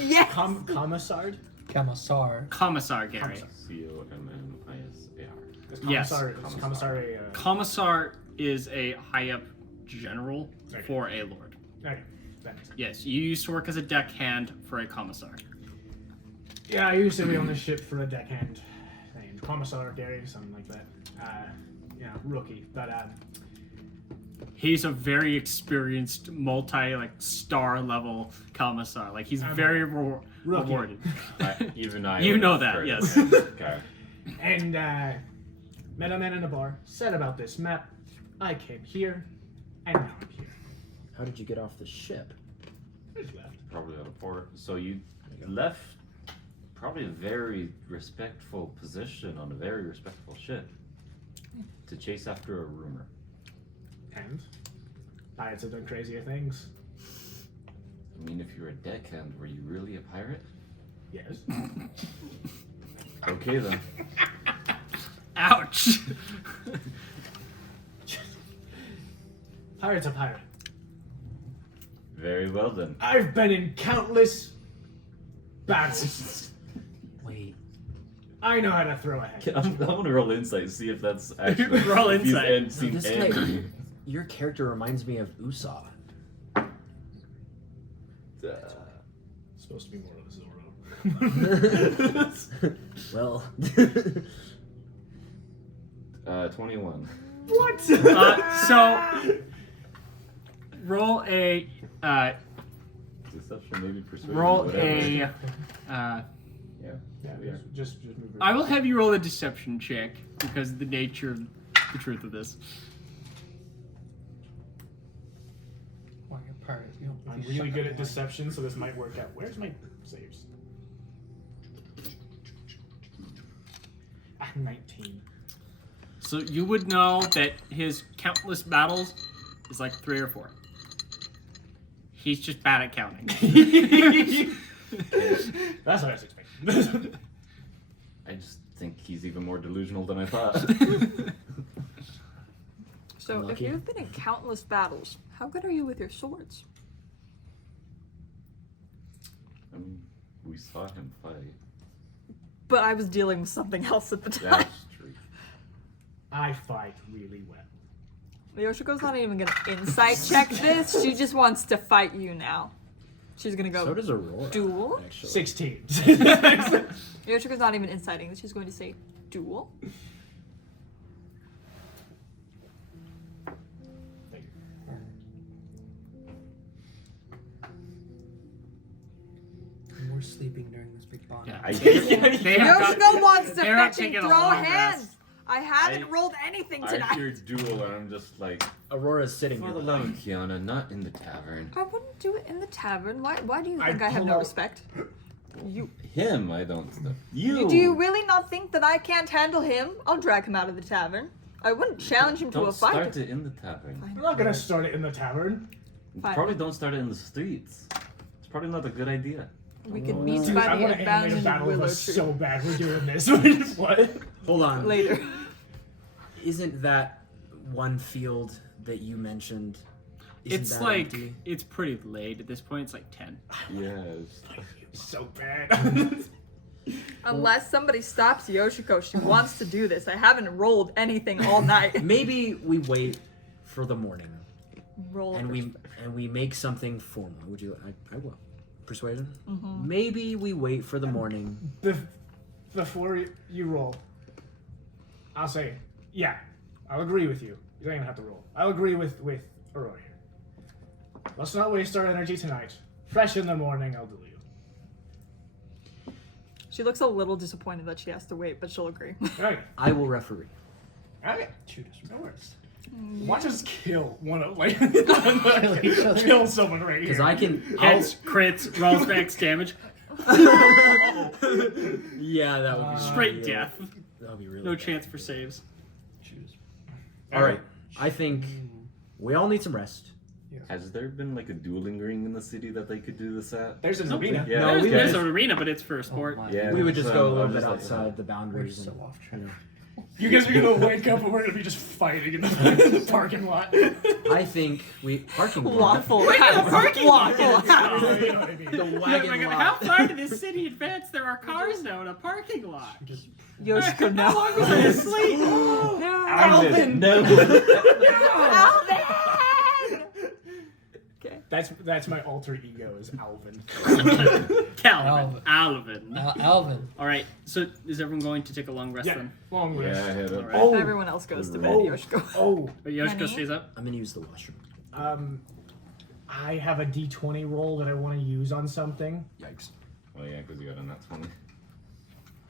Yes. Commissar? Commissar. Commissar Gary. Commissar. COMMISAR. Is Yes. Commissar a, Commissar is a high up general Okay. for a lord. okay, that makes sense. Yes, you used to work as a deckhand for a commissar. Yeah, I used to be on this ship for a deckhand named Commissar Gary, something like that. Rookie. But He's a very experienced, star level commissar. Like he's I'm very rookie. rewarded. Even I. You would know have that, heard yes. of it. Okay. and met a man in a bar, said about this map. I came here, and now I'm here. How did you get off the ship? I just left. Probably out of port. So you left probably a very respectful position on a very respectful ship to chase after a rumor. And pirates have done crazier things. I mean, if you're a deckhand, were you really a pirate? Yes. Okay then. Ouch! Pirate's a pirate. Very well then. I've been in countless battles. Wait. I know how to throw a head. I'm gonna roll insight, see if that's actually Roll if he's insight. seen This any- guy, your character reminds me of Usopp. Supposed to be more of a Zorro. Well, 21. What? So roll a Deception, maybe persuasion. roll whatever. a. Yeah, we are. just move it. I will have you roll a deception check because of the nature of the truth of this. Why you're pirates? You don't I'm you really suck good at at wine. deception, so this might work out. Where's my saves? 19. So you would know that his countless battles is like 3 or 4. He's just bad at counting. That's what I was expecting. I just think he's even more delusional than I thought. So, if Lucky. you've been in countless battles, how good are you with your swords? I mean, we saw him fight. But I was dealing with something else at the time. That's true. I fight really well. Yoshiko's not even gonna insight check this. She just wants to fight you now. She's gonna go So does Aurora. duel. Actually. 16. Yoshiko's not even inciting. She's going to say duel. We're sleeping during this big bond. Yeah. I Yoshiko wants to they're not fucking taking a throw long hands. rest. I haven't I- rolled anything I tonight. hear duel and I'm just like, Aurora's sitting for here. the love of Kiana, not in the tavern. I wouldn't do it in the tavern. Why do you I think I have pull no out- respect? You Him, I don't. You. do you really not think that I can't handle him? I'll drag him out of the tavern. I wouldn't challenge him to Don't a fight. start it in the tavern. We're not gonna start it in the tavern. Fine. Probably don't start it in the streets. It's probably not a good idea. We could meet Dude, by I the want to animate a abandoned battle of willow us tree so bad. We're doing this. What? Hold on. later. Isn't that one field that you mentioned? Isn't It's that like empty? it's pretty late at this point. It's like 10. Yes. So bad. Unless somebody stops Yoshiko, she wants to do this. I haven't rolled anything all night. Maybe we wait for the morning Roll. and we make something formal. Would you? I will. Persuasion. Mm-hmm. Maybe we wait for the morning. Before you roll, I'll say, yeah, I'll agree with you. You don't even have to roll. I'll agree with Aurora here. Let's not waste our energy tonight. Fresh in the morning, I'll do you. She looks a little disappointed that she has to wait, but she'll agree. Alright. I will referee. Alright. Shoot us. No worries. Watch us kill one of each other. kill someone right here. Because I can. I'll, Hits, crits, rolls max damage. yeah, that would be Straight really- death. That would be really. No bad. chance for saves. Shoot us. All right. I think we all need some rest. Has there been like a dueling ring in the city that they could do this at? There's an arena. Yeah. No, we There's would an arena, but it's for a sport. my Yeah. we would just go a I little was bit just like, outside the We're boundaries. so and, off track. You guys are gonna wake up and we're gonna be just fighting in the parking lot. I think we parking lot. Waffle house. parking lot. Waffle house. You know what I mean? The Yeah, wagon like, lot. how far did this city advance? There are cars now in a parking lot. Yoshiko, no. How long was I asleep? No. Alvin! No. Alvin! Okay. That's my alter ego is Alvin. Calvin. Alvin. Alvin. All right. So is everyone going to take a long rest Yeah, then? long rest. Yeah, I had All a. right. Oh. Everyone else goes to bed. Oh. Yoshiko. Oh, But Yoshiko Nani? stays up. I'm gonna use the washroom. I have a D20 roll that I want to use on something. Yikes. Well, yeah, because you got a nat 20.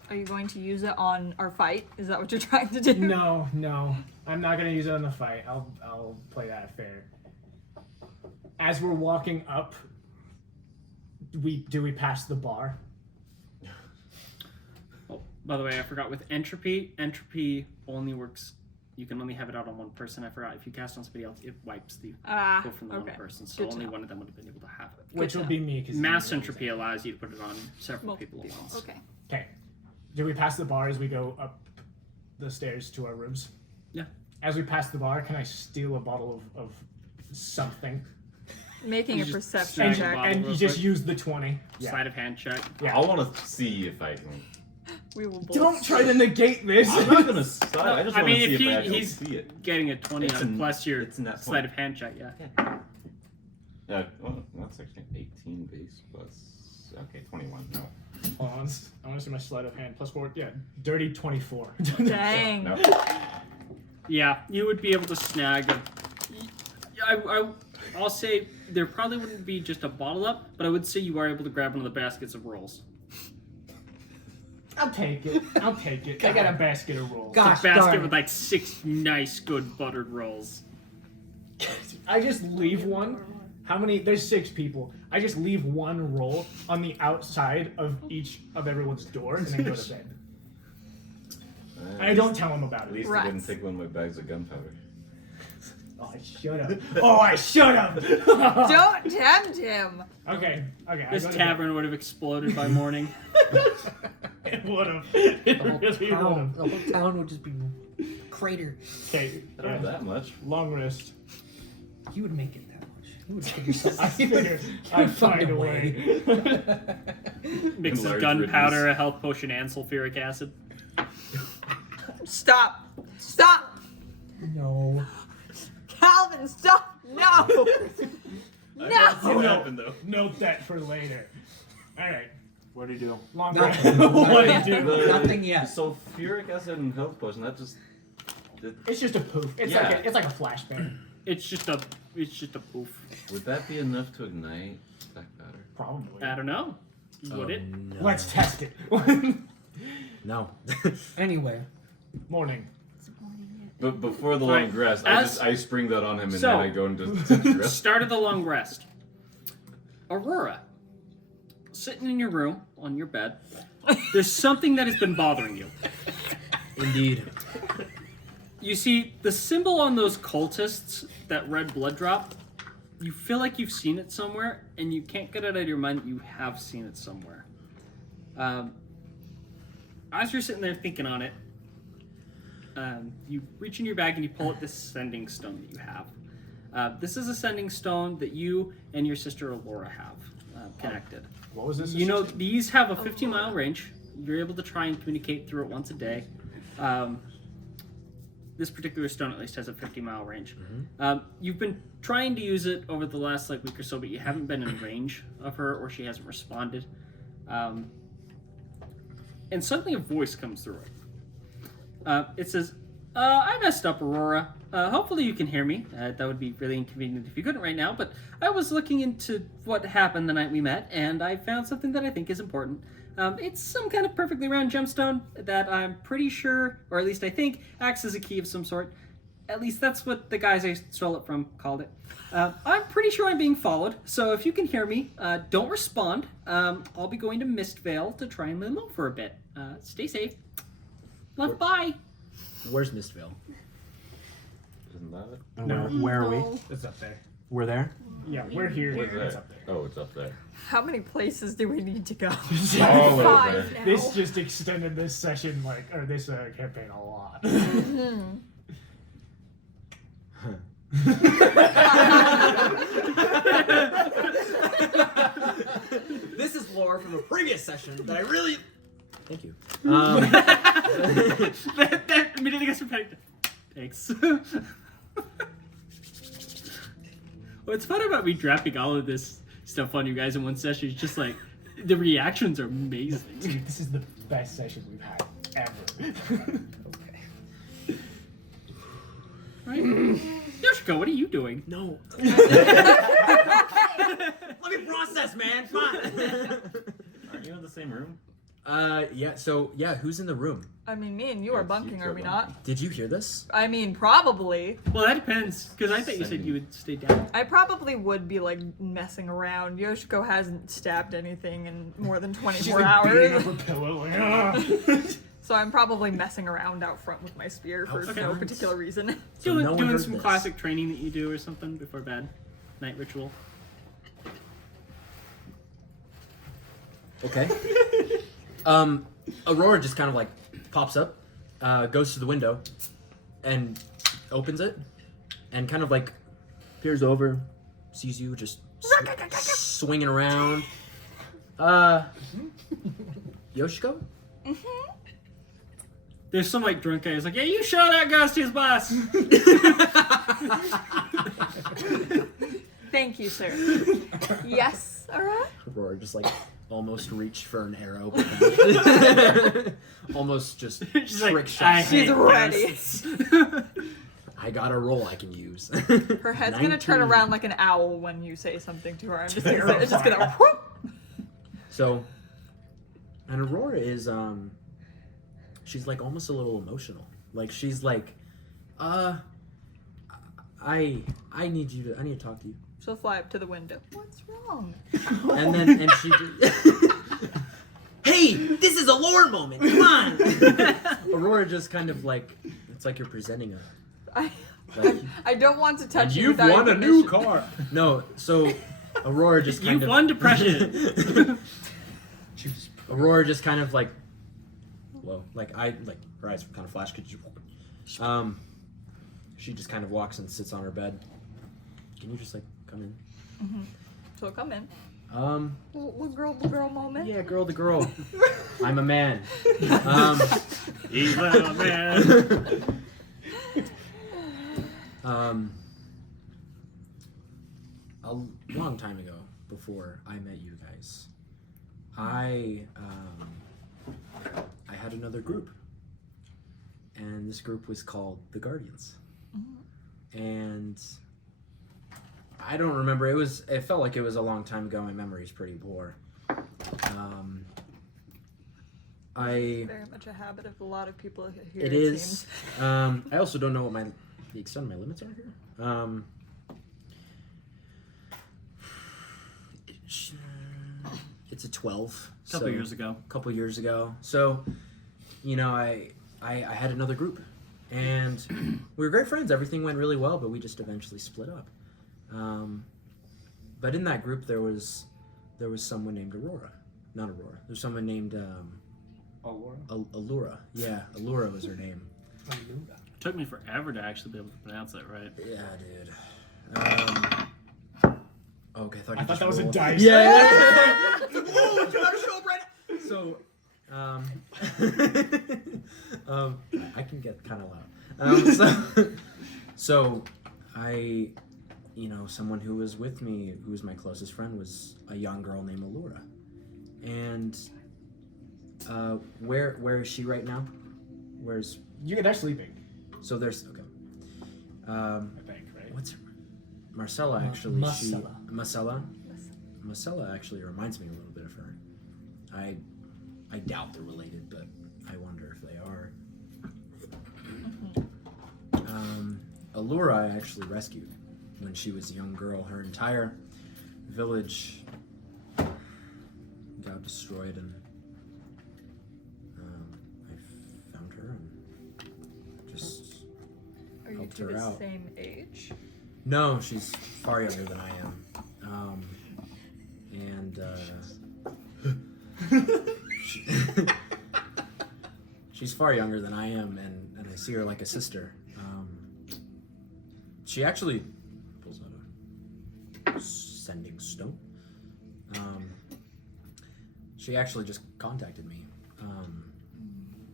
Are you going to use it on our fight? Is that what you're trying to do? No, I'm not gonna use it on the fight. I'll play that fair. As we're walking up, do we pass the bar? Oh, by the way, I forgot with entropy only works. You can only have it out on one person. I forgot. If you cast on somebody else, it wipes the go from the okay. one person. So Good to only know. one of them would have been able to have it. Which to will know. be me. Cause Mass entropy allows you to put it on several Multiple people at once. Okay. Okay. Do we pass the bar as we go up the stairs to our rooms? Yeah. As we pass the bar, can I steal a bottle of something? Making You a just perception snag a check. bottle. And you real just quick. use the 20. Yeah. Sleight of hand check. Yeah. I want to see if I can. We will both. Don't try to negate this. I'm not gonna slide. I just I want mean, to see if if I actually he's see it. getting a 20 It's on an- plus your it's a nat sleight 20. of hand check, yeah. Yeah, well, that's actually 18 base plus. Okay, 21. No. Hold on. I want to see my sleight of hand. Plus 4. Yeah. Dirty 24. Dang. No. Yeah, you would be able to snag a. I'll say there probably wouldn't be just a bottle up, but I would say you are able to grab one of the baskets of rolls. I'll take it. I got a basket of rolls. Gosh Basket darn with it. like 6 nice, good buttered rolls. I just leave one. How many? There's 6 people. I just leave one roll on the outside of each of everyone's door and then go to bed. I don't tell them about At it. least I Rats. didn't take one of my bags of gunpowder. Oh, I should have. Don't tempt him. Okay. I This go to tavern would have exploded by morning. bed. It would have. It The whole really would town, have. the whole town would just be crater. Okay. I don't have that much. Long rest. You would make it that much. You would figure something. I figured I'd find a way. Mixes Enlarge gunpowder, riddles. a health potion, and sulfuric acid. Stop! Stop! No. Calvin, stop! No! What No! happened though? Note that for later. All right. What do you do? Long Nothing. rest. What do you Nothing. do? Nothing yet. Sulfuric acid and health potion. That just. It's just a poof. It's Yeah. like a flashbang. It's just a poof. Would that be enough to ignite black powder? Probably. I don't know. Would it? No. Let's test it. No. Anyway. Morning. But before the Alright, long rest, as- I spring that on him and So- then I go into rest. Start of the long rest. Aurora, sitting in your room on your bed. There's something that has been bothering you. Indeed. You see, the symbol on those cultists, that red blood drop, you feel like you've seen it somewhere, and you can't get it out of your mind that you have seen it somewhere. As you're sitting there thinking on it, you reach in your bag and you pull out this sending stone that you have. This is a sending stone that you and your sister Aurora have connected. What was this? You know, these have a 15-mile range. You're able to try and communicate through it once a day. This particular stone, at least, has a 50-mile range. You've been trying to use it over the last week or so, but you haven't been in range of her, or she hasn't responded. And suddenly a voice comes through it. It says, I messed up, Aurora. Hopefully you can hear me. That would be really inconvenient if you couldn't right now, but I was looking into what happened the night we met, and I found something that I think is important. It's some kind of perfectly round gemstone that I'm pretty sure, or at least I think, acts as a key of some sort. At least that's what the guys I stole it from called it. I'm pretty sure I'm being followed, so if you can hear me, don't respond. I'll be going to Mistvale to try and lay low for a bit. Stay safe. Love, bye. Where's Mistvale? Isn't that it? No. Where are we? It's up there. We're there? Yeah, we're here. Where's It's that? up there. Oh, it's up there. How many places do we need to go? All Five over. now. This just extended this session, or this campaign a lot. This is lore from a previous session that I really. Thank you. That immediately gets repetitive. Thanks. What's fun about me dropping all of this stuff on you guys in one session is just the reactions are amazing. Dude, this is the best session we've had ever. Right? Yoshiko, what are you doing? No. Let me process, man. Come on. Aren't you in the same room? Yeah. So yeah, who's in the room? I mean, me and you are Yes, bunking, you are we are not? Did you hear this? I mean, probably. Well, that depends, because I thought you said you would stay down. I probably would be messing around. Yoshiko hasn't stabbed anything in more than 24 She's beating hours. up her pillow. "Ah." So I'm probably messing around out front with my spear for Out no front? particular reason. So Doing, no one doing heard some this. classic training that you do or something before bed. Night ritual. Okay. Aurora just kind of pops up, goes to the window, and opens it, and kind of peers over, sees you just swinging around. Yoshiko? There's some drunk guy who's like, yeah, you show that ghost his boss. Thank you, sir. Yes, alright. Aurora just almost reached for an arrow. Almost just She's trick like, shot. I hate She's ready. ghosts. I got a roll I can use. Her head's gonna turn 19. around like an owl when you say something to her. I'm just gonna, it's just gonna whoop. So, and Aurora is she's almost a little emotional. She's I need to talk to you. She'll fly up to the window. What's wrong? And she hey, this is a lore moment. Come on. Aurora just kind of it's like you're presenting a I don't want to touch and you you've without won your a new permission. car. No, so Aurora just kind You've of won depression. Aurora just kind of whoa, her eyes kind of flash. Could you She just kind of walks and sits on her bed. Can you just like come in? So come in. Little girl moment. Yeah, girl to girl. I'm a man. He's a man. A long time ago, before I met you guys, I had another group, and this group was called the Guardians. And I don't remember. It felt like it was a long time ago. My memory's pretty poor. Very much a habit of a lot of people here. It is. I also don't know what the extent of my limits are here. It's a 12. Couple years ago. Couple years ago. So, you know, I had another group, and we were great friends. Everything went really well, but we just eventually split up. But in that group, there was someone named Aurora. Not Aurora. There's someone named Allura. Yeah, Allura was her name. It took me forever to actually be able to pronounce that right. Yeah, dude. Okay, I thought that was a dice. Yeah. Ooh, can I show up right now? So, I can get kind of loud. So I, someone who was with me, who was my closest friend, was a young girl named Allura. And where is she right now? They're sleeping. So there's okay. I think, right? What's her? Massella actually. Massella. Massella actually reminds me a little bit of her. I doubt they're related, but I wonder if they are. Allura I actually rescued when she was a young girl. Her entire village got destroyed, and I found her and just Are you helped two her the out. same age? No, she's far younger than I am. She's far younger than I am, and I see her like a sister. She actually pulls out a sending stone. She actually just contacted me,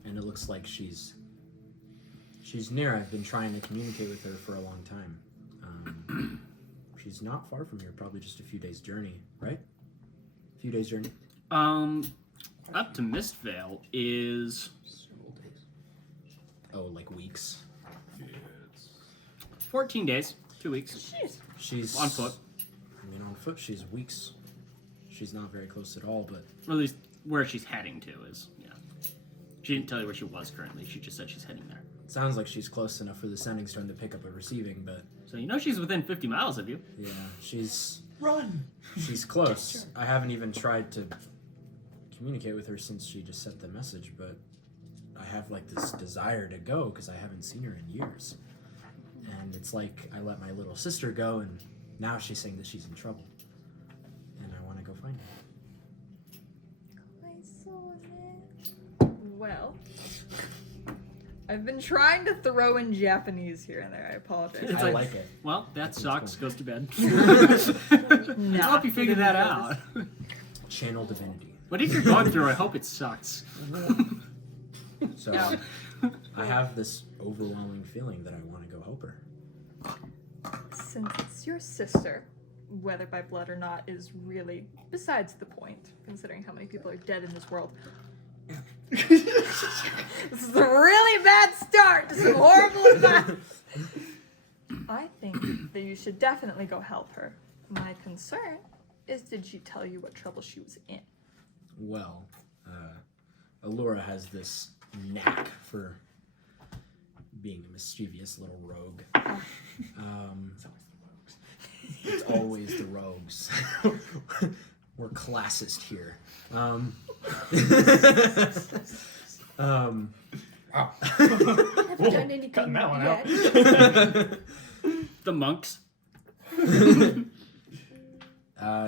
and it looks like she's near. I've been trying to communicate with her for a long time. She's not far from here, probably just a few days' journey, right? A few days' journey. Up to Mistvale is Several days. Oh, like weeks. 14 days, 2 weeks. Jeez. She's On foot. I mean, on foot, she's weeks. She's not very close at all, but Or at least where she's heading to is, yeah. She didn't tell you where she was currently. She just said she's heading there. it sounds like she's close enough for the sending stone to pick up a receiving. But So you know she's within 50 miles of you. yeah, she's Run! close. I haven't even tried to communicate with her since she just sent the message, but I have like this desire to go because I haven't seen her in years. And it's like I let my little sister go, and now she's saying that she's in trouble. And I want to go find her. Well, I've been trying to throw in Japanese here and there. I apologize. It's I like- like it. Well, that That's sucks. cool. Goes to bed. Nah, I hope you figured that out. Channel divinity. But if you're going through, I hope it sucks. So Yeah. I have this overwhelming feeling that I want to go help her. Since it's your sister, whether by blood or not is really besides the point, considering how many people are dead in this world. This is a really bad start to some horrible events. I think that you should definitely go help her. My concern is, did she tell you what trouble she was in? Well, Allura has this knack for being a mischievous little rogue. It's always the rogues. We're classist here. Haven't done anything Cutting that one yet. The monks.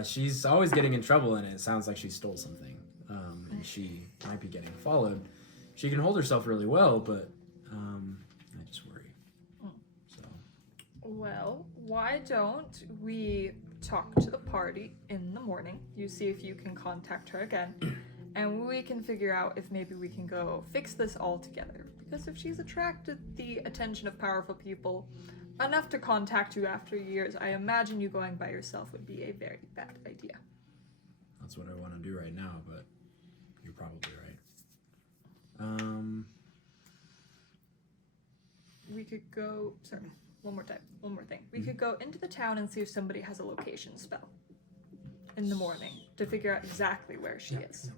She's always getting in trouble, and it sounds like she stole something. And she might be getting followed. She can hold herself really well, but I just Well, why don't we talk to the party in the morning? You see if you can contact her again, and we can figure out if maybe we can go fix this all together. Because if she's attracted the attention of powerful people enough to contact you after years, I imagine you going by yourself would be a very bad idea. That's what I want to do right now, but you're probably right. We could go. Sorry, one more thing. We could go into the town and see if somebody has a location spell in the morning to figure out exactly where she is.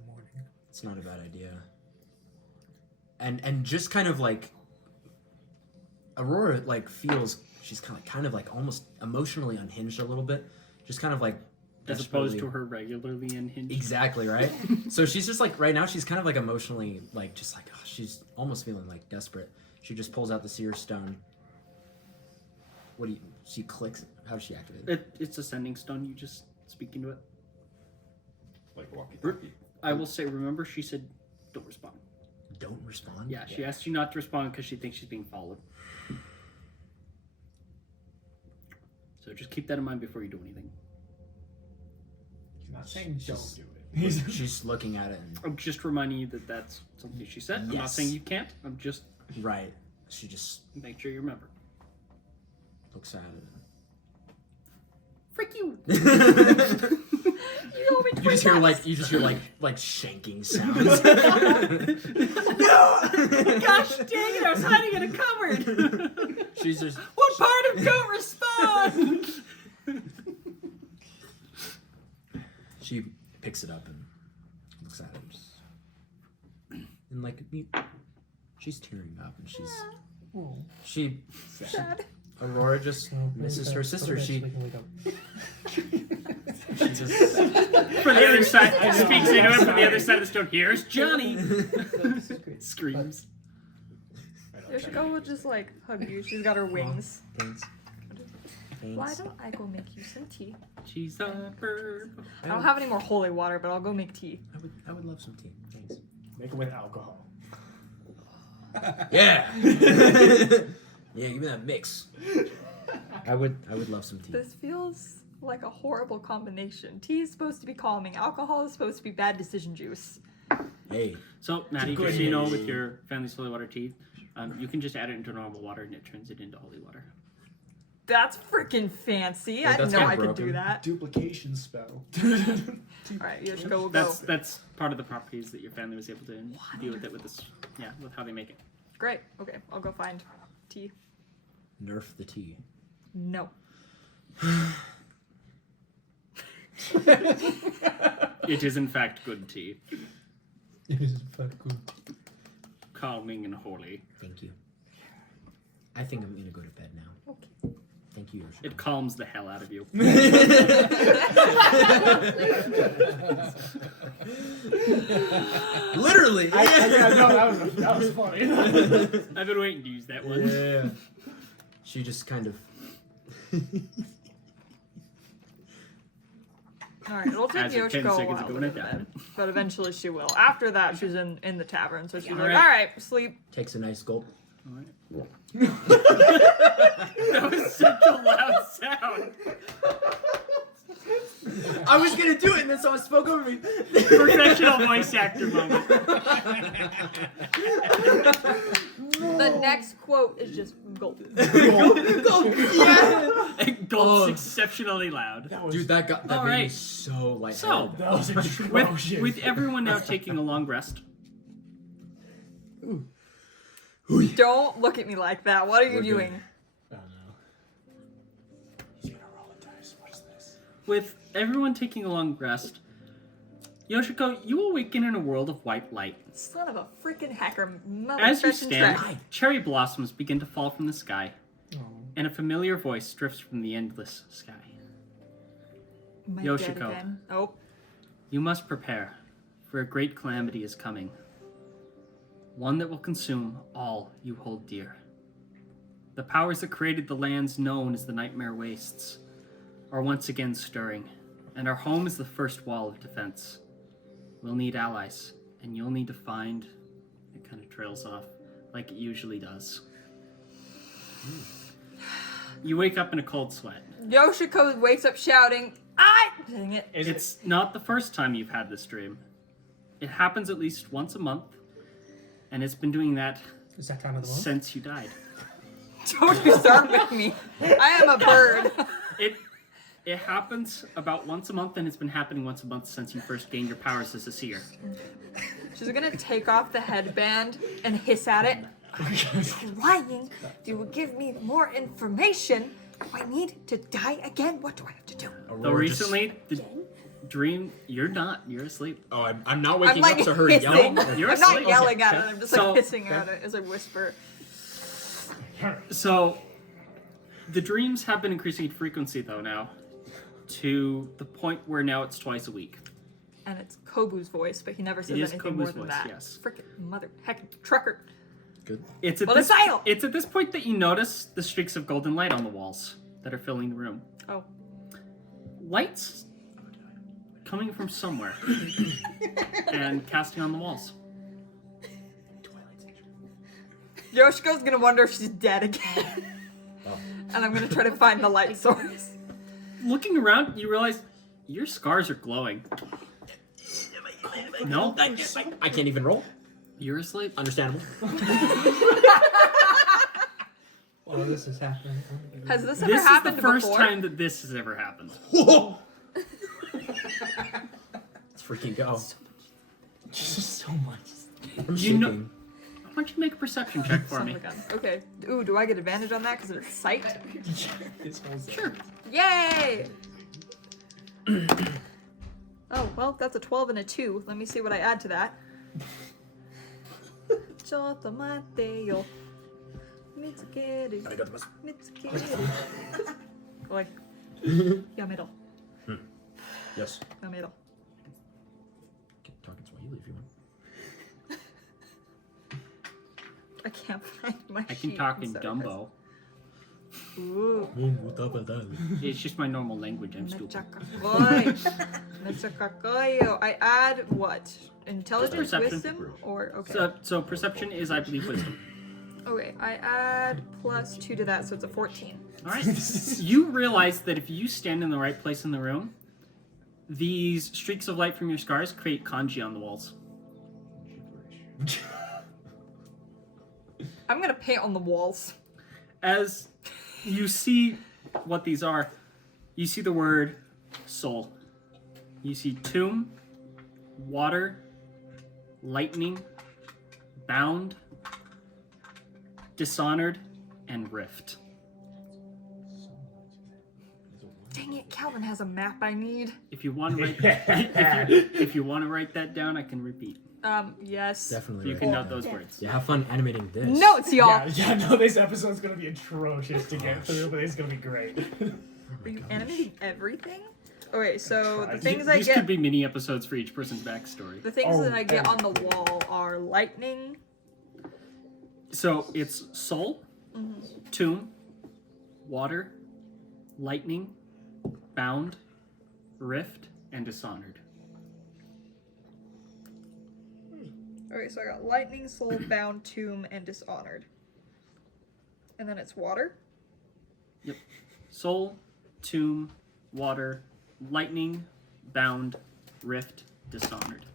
It's not a bad idea. And just kind of like Aurora like feels she's kind of like almost emotionally unhinged a little bit. Just kind of like As opposed to her regularly unhinged. Exactly, right? So she's just like right now she's kind of like emotionally like just like oh, she's almost feeling like desperate. She just pulls out the seer stone. She clicks it. How does she activate it? It's a sending stone. You just speak into it. Like walkie-talkie. I will say, remember, she said, don't respond. Don't respond? Yeah, she asked you not to respond because she thinks she's being followed. So just keep that in mind before you do anything. He's not saying don't She's- do it. She's looking at it and I'm just reminding you that that's something she said. I'm not Yes. saying you can't. I'm just right. She just make sure you remember. looks at it. Frick you! You owe me You just hear $20. you just hear like shanking sounds. No! Gosh dang it! I was hiding in a cupboard. She's just What part of don't respond? she picks it up and looks at it. And like she's tearing up and she Sad. Aurora just misses her sister. She just From the other side, speaks into it from the other side of the stone. Here's Johnny. Screams. Yoshiko will just like hug you. She's got her wings. Thanks. Why don't I go make you some tea? She's a bird. I don't have any more holy water, but I'll go make tea. I would love some tea. Thanks. Make it with alcohol. Yeah. Yeah, give me that mix. I would love some tea. This feels like a horrible combination. Tea is supposed to be calming. Alcohol is supposed to be bad decision juice. Hey. So, Maddie, just so you know, with your family's holy water tea, you can just add it into normal water and it turns it into holy water. That's freaking fancy. I didn't that's know kinda I could broken. do that. Duplication spell. Alright, Yoshiko will go. That's part of the properties that your family was able to deal with it with this, with how they make it. Great. Okay, I'll go find tea. Nerf the tea. No. It is in fact good tea, It is fucking good. calming and holy. Thank you. I think I'm gonna go to bed now. Okay. Thank you, Yoshiko. It calms the hell out of you. Literally. No, that was funny. I've been waiting to use that one. Yeah. She just kind of. Alright, it'll take As of 10 Yoshiko a seconds while ago to when go it to bed, happened. but eventually she will. After that, she's in the tavern, so she's like, Alright. alright, sleep. Takes a nice gulp. That was such a loud sound. I was gonna do it, and then someone spoke over me. Professional voice actor moment. The next quote is just gulp. Yeah. It gulps exceptionally loud. Dude, that made me Alright. so light. So, That was atrocious. with everyone now taking a long rest, Don't look at me like that. What are you We're good. doing? Oh no. He's gonna roll a dice. What's this? with everyone taking a long rest, Yoshiko, you awaken in a world of white light. Son of a freaking hacker. As you motherfucking stand, trash. cherry blossoms begin to fall from the sky, Oh. and a familiar voice drifts from the endless sky. Am I Yoshiko. dead again? Oh. You must prepare, for a great calamity is coming. One that will consume all you hold dear. The powers that created the lands known as the Nightmare Wastes are once again stirring, and our home is the first wall of defense. We'll need allies, and you'll need to find... It kind of trails off, like it usually does. You wake up in a cold sweat. Yoshiko wakes up shouting, dang it. It's not the first time you've had this dream. It happens at least once a month, and it's been doing that Is that time of the month? since you died. Don't you start with me. I am a bird. It happens about once a month, and it's been happening once a month since you first gained your powers as a seer. She's gonna take off the headband and hiss at it. Lying. You will give me more information. Do I need to die again? What do I have to do? Though recently, the dream, you're not. You're asleep. Oh, I'm not I'm waking like up to her hissing. yelling. You're I'm not asleep. yelling at Okay. it. I'm just So- like hissing at it as I whisper. So, the dreams have been increasing in frequency, though, now. To the point where now it's twice a week. And it's Kobu's voice, but he never says It is anything more Kobu's than voice, that. yes. Frickin' mother heckin' trucker. Good. It's at Well, this, it's idle. it's at this point that you notice the streaks of golden light on the walls that are filling the room. Oh. Lights coming from somewhere and casting on the walls. Yoshiko's gonna wonder if she's dead again. And I'm gonna try to find the light source. Looking around, you realize your scars are glowing. No, I can't even roll. you're asleep. Understandable. Oh, this is happening. Has this ever This is the happened first before? time that this has ever happened. Whoa! Let's freaking go. So much. I'm You know- shaking. Why don't you make a perception check for Son me? of a gun. Okay. Ooh, do I get advantage on that because it's sight? Sure. Yay! Oh, well, that's a 12 and a 2. Let me see what I add to that. Chotomateo. Mitsukeri. Mitsukeri. Like, yamero. Yes. Yamero. Talk in Swahili if you want. I can't find my I can sheet. talk I'm in sorry, Dumbo. guys. Ooh. It's just my normal language. I'm stupid. Mechakakoi. Mechakakoyo. I add what? Intelligence, Perception. wisdom, or okay. So perception is, I believe, wisdom. Okay, I add plus 2 to that, so it's a 14. All right. You realize that if you stand in the right place in the room, these streaks of light from your scars create kanji on the walls. I'm gonna paint on the walls. As you see what these are, you see the word soul. You see tomb, water, lightning, bound, dishonored, and rift. Dang it, Calvin has a map I need. If you want to write, if you want to write that down, I can repeat. Yes. Definitely. You write can that note down. those words. Yeah, have fun animating this. Notes, y'all. Yeah, no, this episode's gonna be atrocious to get through, but it's gonna be great. Are you animating everything? Okay, so the These things I These get, could be mini episodes for each person's backstory. the things Oh, that I get oh. on the wall are lightning. So it's soul, tomb, water, lightning, bound, rift, and dishonored. Okay, so I got lightning, soul, bound, tomb, and dishonored. And then it's water. Yep. Soul, tomb, water, lightning, bound, rift, dishonored.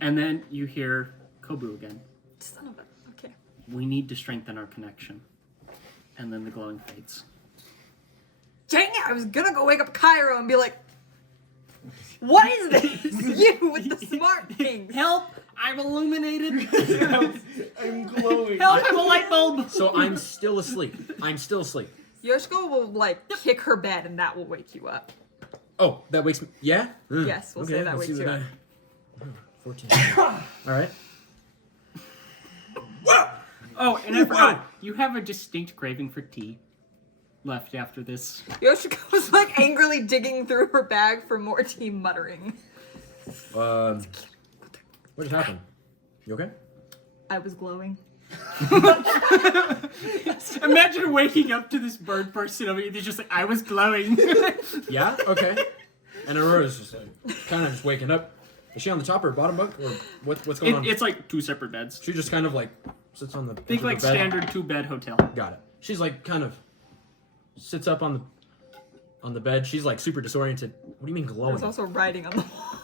And then you hear Kobu again. Son of a. Okay. We need to strengthen our connection. And then the glowing fades. Dang it! I was gonna go wake up Cairo and be like, "What is this? You with the smart things." Help! I'm illuminated! I'm glowing. Help! I'm a light bulb! So I'm still asleep. I'm still asleep. Yoshiko will like kick her bed and that will wake you up. Oh, that wakes me. Yeah? Yes, we'll say that let's wakes see you what up. 14. Alright. Oh, and I forgot. You have a distinct craving for tea left after this. Yoshiko's like angrily digging through her bag for more tea, muttering. What just happened? You okay? I was glowing. Imagine waking up to this bird person over you. They're just like, I was glowing. Yeah? Okay. And Aurora's just like, kind of just waking up. Is she on the top or bottom bunk? Or what's going on? It's like 2 separate beds. She just kind of like sits on the edge Think of the like bed. standard 2-bed hotel. Got it. She's like kind of sits up on the bed. She's like super disoriented. What do you mean glowing? There's also writing on the wall.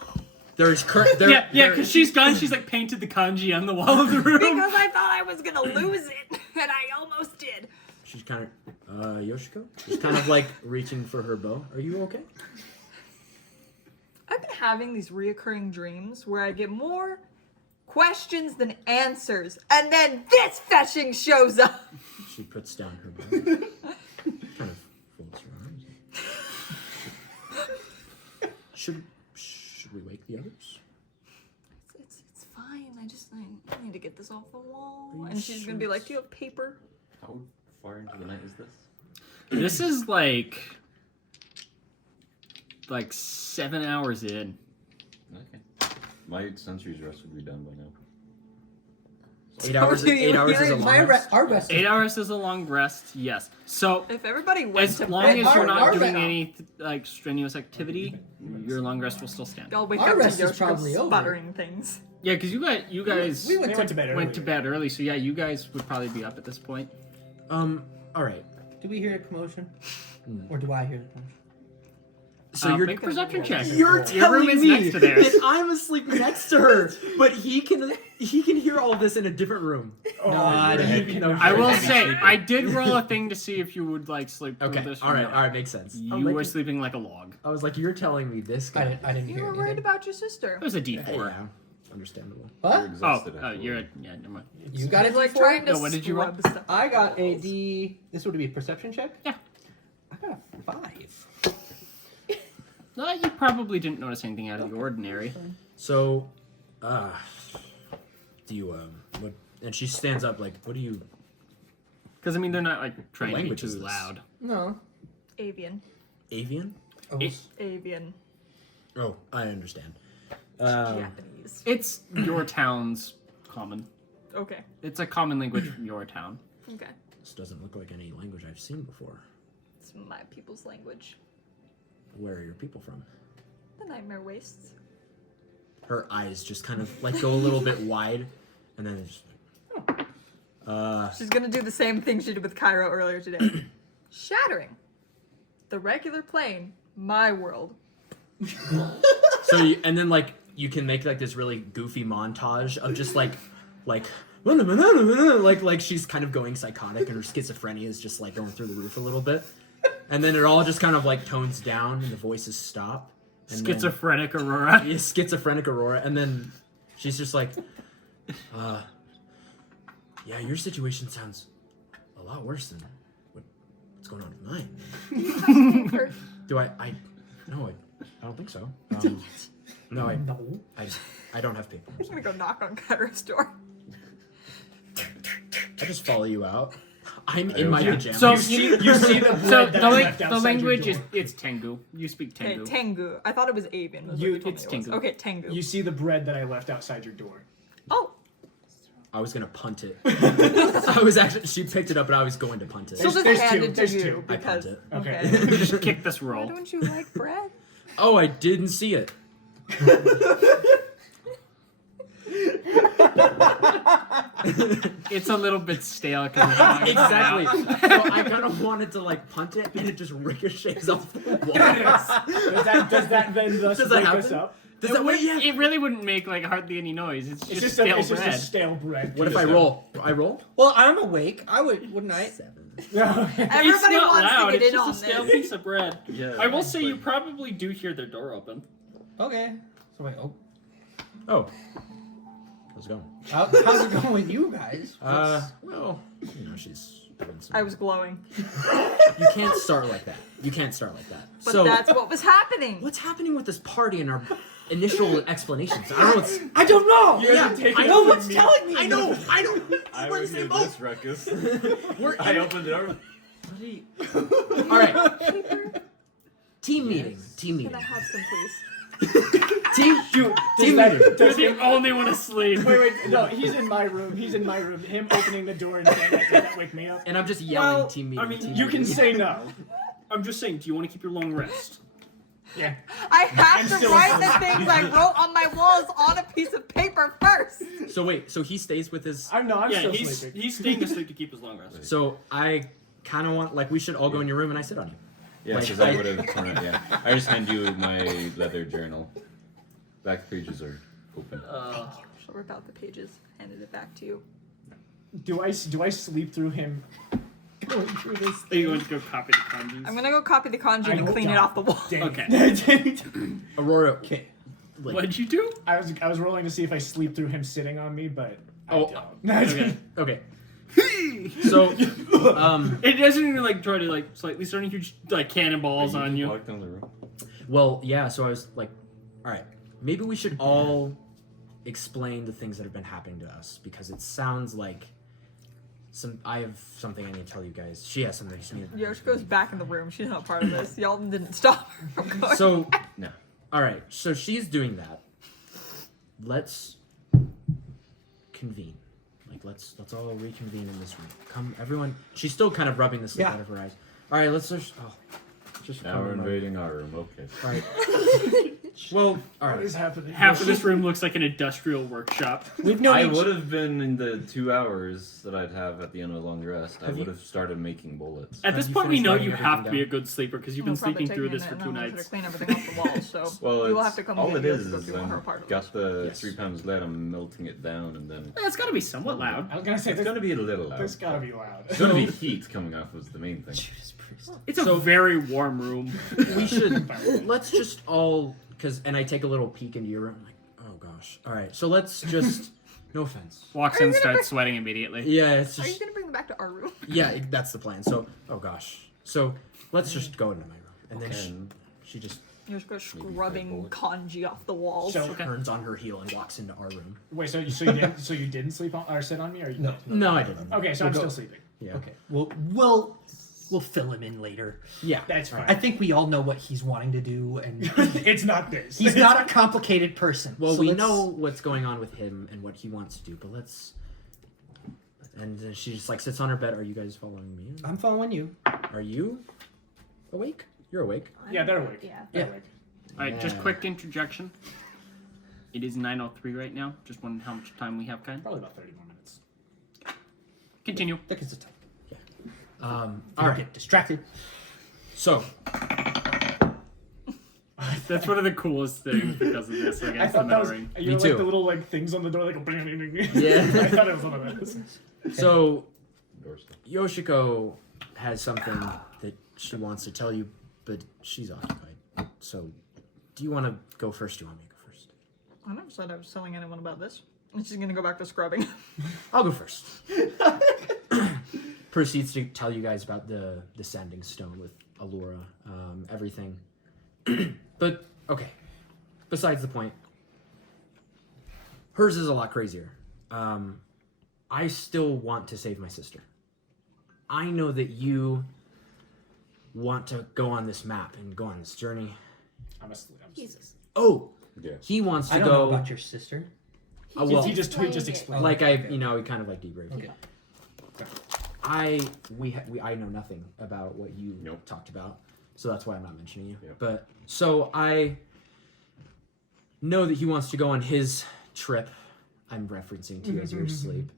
There's Because she's gone. She's like painted the kanji on the wall of the room. Because I thought I was gonna lose it, and I almost did. She's kind of Yoshiko. She's kind of like reaching for her bow. Are you okay? I've been having these reoccurring dreams where I get more questions than answers, and then this fetching shows up. She puts down her bow. Kind of folds her arms. Should we wake the others? It's fine. I need to get this off the wall. Are you And she's gonna be sure like, "Do you have paper?" How far into the night is this? This is like 7 hours in. Okay. My sensories rest would be done by now. 8 hours. 8 hours is a long rest. Our rest. 8 hours is a long rest. Yes. So If everybody went as to long bed, as you're not our doing rest- any like strenuous activity, your long rest will still stand. I'll wake Our up to rest is probably Yoshiko over. sputtering things. Yeah, because you guys They went to bed went to earlier. bed early, so yeah, you guys would probably be up at this point. All right. Do we hear a commotion? Or do I hear the commotion? So you're make a perception check. You're Your room telling is me next to theirs. that I'm asleep next to her, but he can hear all this in a different room. Oh, God, you're he can heavy. I will heavy say, sleeper. I did roll a thing to see if you would like sleep through Okay. this. All or right. not. All right. Makes sense. You were sleeping like a log. I was like, you're telling me this guy. I didn't You hear were anything. worried about your sister. It was a D4. Yeah. Understandable. You're What? exhausted Oh, after you're work. yeah, never mind. You got it Like like trying to No, what did you roll? scrub stuff. I got a D. This would be a perception check? Yeah. I got a 5. No, you probably didn't notice anything out of the ordinary. So, do you what? And she stands up like, what do you? Because I mean, they're not like trying to be language too is this? loud. No. Avian. Avian? Avian. Oh, I understand. Japanese. It's your town's common. Okay. It's a common language from your town. Okay. This doesn't look like any language I've seen before. It's my people's language. Where are your people from? The Nightmare Wastes. Her eyes just kind of like go a little bit wide, and then it's She's gonna do the same thing she did with Cairo earlier today. Shattering. The regular plane. My world. so and then like you can make like this really goofy montage of just like she's kind of going psychotic and her schizophrenia is just like going through the roof a little bit, and then it all just kind of like tones down and the voices stop. And then- Schizophrenic Aurora. Yeah, schizophrenic Aurora, and then she's just like, yeah, your situation sounds a lot worse than what's going on with mine. Do I don't think so. No, I don't have paper. I'm gonna go knock on Cairo's door. I just follow you out. I'm in my pajamas. So You see the bread So that I left the outside language your is door. it's Tengu. You speak Okay, Tengu. Tengu. I thought it was Avian. Was You- what you told it's me it was. Tengu. Okay, Tengu. You see the bread that I left outside your door. Oh, I was gonna punt it. I was actually. She picked it up, and I was going to punt it. she'll just there's hand two, it to there's you two. I because. punt it. Okay. Just kick this Why roll. don't you like bread? Oh, I didn't see it. It's a little bit stale. Exactly. Exactly. So I kind of wanted to like punt it, and it just ricochets off the wall. Does that then thus Does that wake us happen? up? Does that wait? Yeah. It really wouldn't make like hardly any noise. It's It's just just stale it's bread. just a stale bread. What if I roll? I roll? Well, I'm awake. wouldn't I? 7. Okay. It's Everybody not wants loud. to get It's in just on a stale this. piece of bread. Yeah. I will say you probably do hear their door open. Okay. So wait, Oh. How's it going? how's it going with you guys? Well, she's doing some... I was glowing. You can't start like that. You can't start like that. But So, that's what was happening. what's happening with this party and our initial explanations? I don't know what's... I don't know. Yeah, I No know one's telling me. I know. I We're was the in same boat. this ruckus. We're I in... opened the door. All right. Team meeting. Team Can meeting. I have some, please? Team Dude, Team does meeting. You're the only one asleep. Wait, no, he's in my room. He's in my room. Him opening the door and saying that, does that wake me up? And I'm just yelling Well, team meeting. I mean, team You can meeting. say no. I'm just saying, do you want to keep your long rest? Yeah. I have I'm to still write the asleep. things I wrote on my walls on a piece of paper first. So wait, so he stays with his... I'm yeah, still he's sleeping. staying asleep to keep his long rest. So I kind of want, like, we should all go in your room and I sit on you. Yeah, Like, because I would have torn it. Yeah, I just hand you my leather journal. Back pages are open. She'll rip out the pages, handed it back to you. Do I sleep through him going through this? Are you going to go copy the kanjis? I'm gonna go copy the kanji and hope clean it not. off the wall. Dang. Okay. Aurora, Okay. like, What'd you do? I was rolling to see if I sleep through him sitting on me, but Oh, I don't. Okay. okay. So, It doesn't even like try to like slightly starting huge like cannonballs on you. Walk down the room. well, yeah, so I was like, all right, maybe we should all explain the things that have been happening to us because it sounds like I have something I need to tell you guys. She has something she needs. Yosh goes back in the room. She's not part of this. Y'all didn't stop her from going. So, No. all right, so she's doing that. Let's convene. Like, let's all reconvene in this room. Come, everyone. She's still kind of rubbing the sleep Yeah. out of her eyes. All right, let's just Now come we're in my- invading our room. Okay. All right. Well, all What right. is happening? Half of this room looks like an industrial workshop. We've known I each- would have been in the 2 hours that I'd have at the end of a long rest. I Have would you- have started making bullets. At Have this you point, we finished know writing you everything have to be a down? good sleeper because you've We'll been probably sleeping through take this a for minute 2 and I'll nights. clean everything off the walls. So Well, you will it's- have to come all get it the is other people on her part of it. got the Yes. 3 pounds lead. I'm melting it down, and then It's got to be somewhat loud. I was gonna say it's this. gonna be a little loud. This gotta be loud. It's gonna be heat coming off was the main thing. Judas Priest. It's a So- very warm room. We should. Let's just all and I take a little peek into your room. I'm like, oh gosh. All right. So let's just. No offense. Walks Are you in, gonna starts bring- sweating immediately. Yeah, it's Are you just. gonna bring them back to our room? Yeah, that's the plan. So, oh gosh. So let's just go into my room, and then And she just You're just go Maybe scrubbing five kanji off the walls. So- turns on her heel and walks into our room. Wait, so you didn't sleep on or sit on me, or you? No. No, I didn't. Okay, so We'll I'm go- still sleeping. Yeah. Okay. We'll fill him in later. Yeah. That's fine. I think we all know what he's wanting to do, and It's not this. he's not a complicated person. Well, so we let's- know what's going on with him and what he wants to do, but let's. And then she just like sits on her bed. Are you guys following me? I'm following you. Are you awake? You're awake. Yeah, they're awake. Yeah. They're Yeah. awake. All right, just Yeah. quick interjection. It is 9:03 right now. Just wondering how much time we have, Kind. Probably about 30 more minutes. Continue. That gives us time. All Don't right. get distracted. So That's one of the coolest things because of this I against the thought that metal was ring. you know, too. like the little like things on the door, like Yeah. I thought it was one of those. so door stuff. Yoshiko has something that she wants to tell you, but she's occupied. So, do you want to go first? Do you want me to go first? I never said I was telling anyone about this. And she's gonna go back to scrubbing. I'll go first. Proceeds to tell you guys about the sanding stone with Allura, everything. But okay. Besides the point, hers is a lot crazier. I still want to save my sister. I know that you want to go on this map and go on this journey. I'm asleep. Jesus. Oh, Yeah. he wants to I don't go. know about your sister. Well, he just explained. like Okay. he kind of like debriefed. Okay. I know nothing about what you Nope. talked about, so that's why I'm not mentioning you. Yep. But so I know that he wants to go on his trip. I'm referencing to you as you're asleep.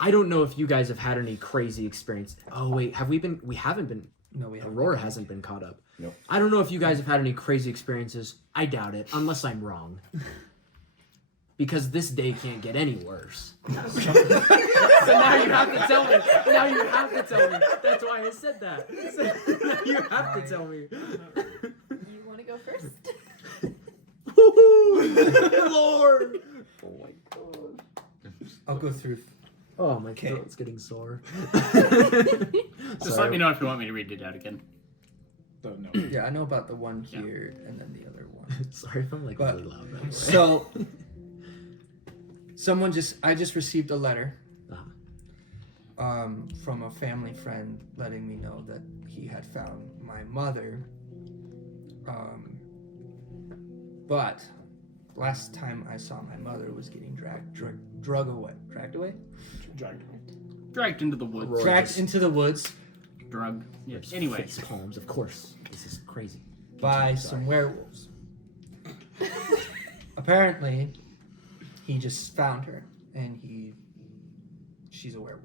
I don't know if you guys have had any crazy experience. Oh wait, have we been? We haven't been. No, we haven't. Aurora hasn't been caught up. Nope. I don't know if you guys have had any crazy experiences. I doubt it, unless I'm wrong. Because this day can't get any worse. So now you have to tell me. Now you have to tell me. That's why I said that. Now you have to tell me. You want to go first? Woo-hoo! Lord! Oh my god. I'll go through. Oh, my Okay. throat's getting sore. Just let me know if you want me to read it out again. Don't know. Yeah, I know about the one here and then the other one. Sorry if I'm like But- really loud. By the way. So, I just received a letter from a family friend letting me know that he had found my mother. But last time I saw my mother was getting dragged away, Dragged. Dragged into the woods. Aurora dragged just- into the woods Drug. Yeah. There's Anyway. face palms, of course. This is crazy. by Continue, some sorry. werewolves. Apparently, he just found her, and she's a werewolf.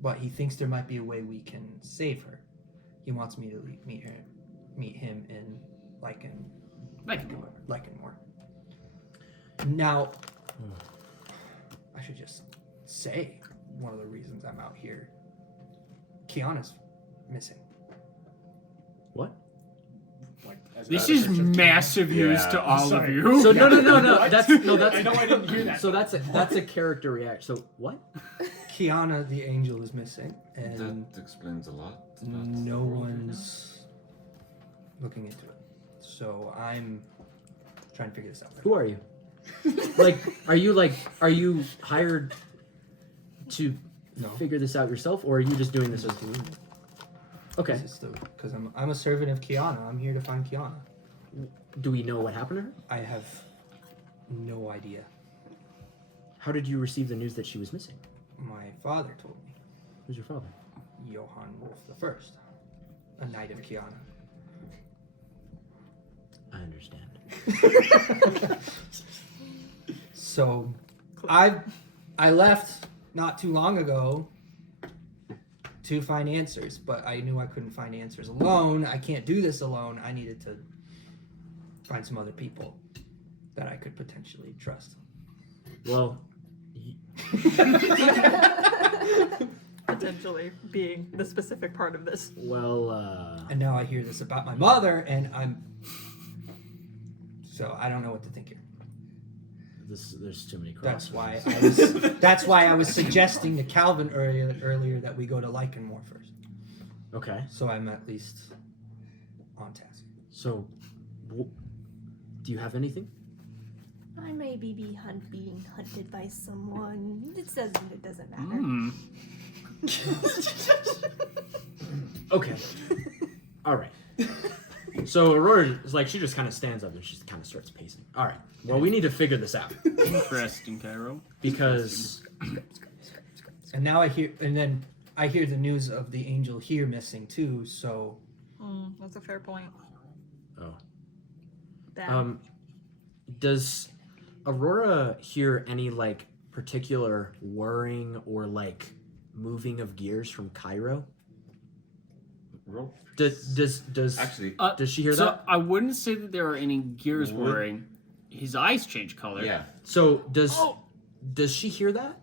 but he thinks there might be a way we can save her. He wants me to meet him in Lycanmore. Now, I should just say one of the reasons I'm out here. Kiana's missing. What? Like, as This a is search of massive news Yeah. to all of Sorry. you. So no. What? That's I know I didn't hear that. So that's a character reaction. So what? Kiana, the angel, is missing, and That explains a lot. about no the world right now. one's looking into it. So I'm trying to figure this out. Who are you? Are you hired to No. figure this out yourself, or are you just doing this as a community? Okay. Because I'm a servant of Kiana. I'm here to find Kiana. Do we know what happened to her? I have no idea. How did you receive the news that she was missing? My father told me. Who's your father? Johann Wolf the First, a knight of Kiana. I understand. So, I left not too long ago to find answers, but I knew I couldn't find answers alone. I can't do this alone. I needed to find some other people that I could potentially trust. Well, Potentially being the specific part of this. And now I hear this about my mother, and so I don't know what to think here. there's too many That's crossroads. why I was suggesting to Calvin earlier that we go to Lycanmore first. Okay. So I'm at least on task. So, do you have anything? I may be being hunted by someone. It doesn't matter. Hmm. Okay. All right. So Aurora is like, she just kind of stands up and she kind of starts pacing. All right. Well, we need to figure this out Interesting, Cairo. because And now I hear the news of the angel here missing too. So That's a fair point. oh, Bad. does Aurora hear any like particular whirring or like moving of gears from Cairo? Roll. Does Actually, does she hear So that? I wouldn't say that there are any gears Would- whirring. His eyes change color. yeah. So does she hear that?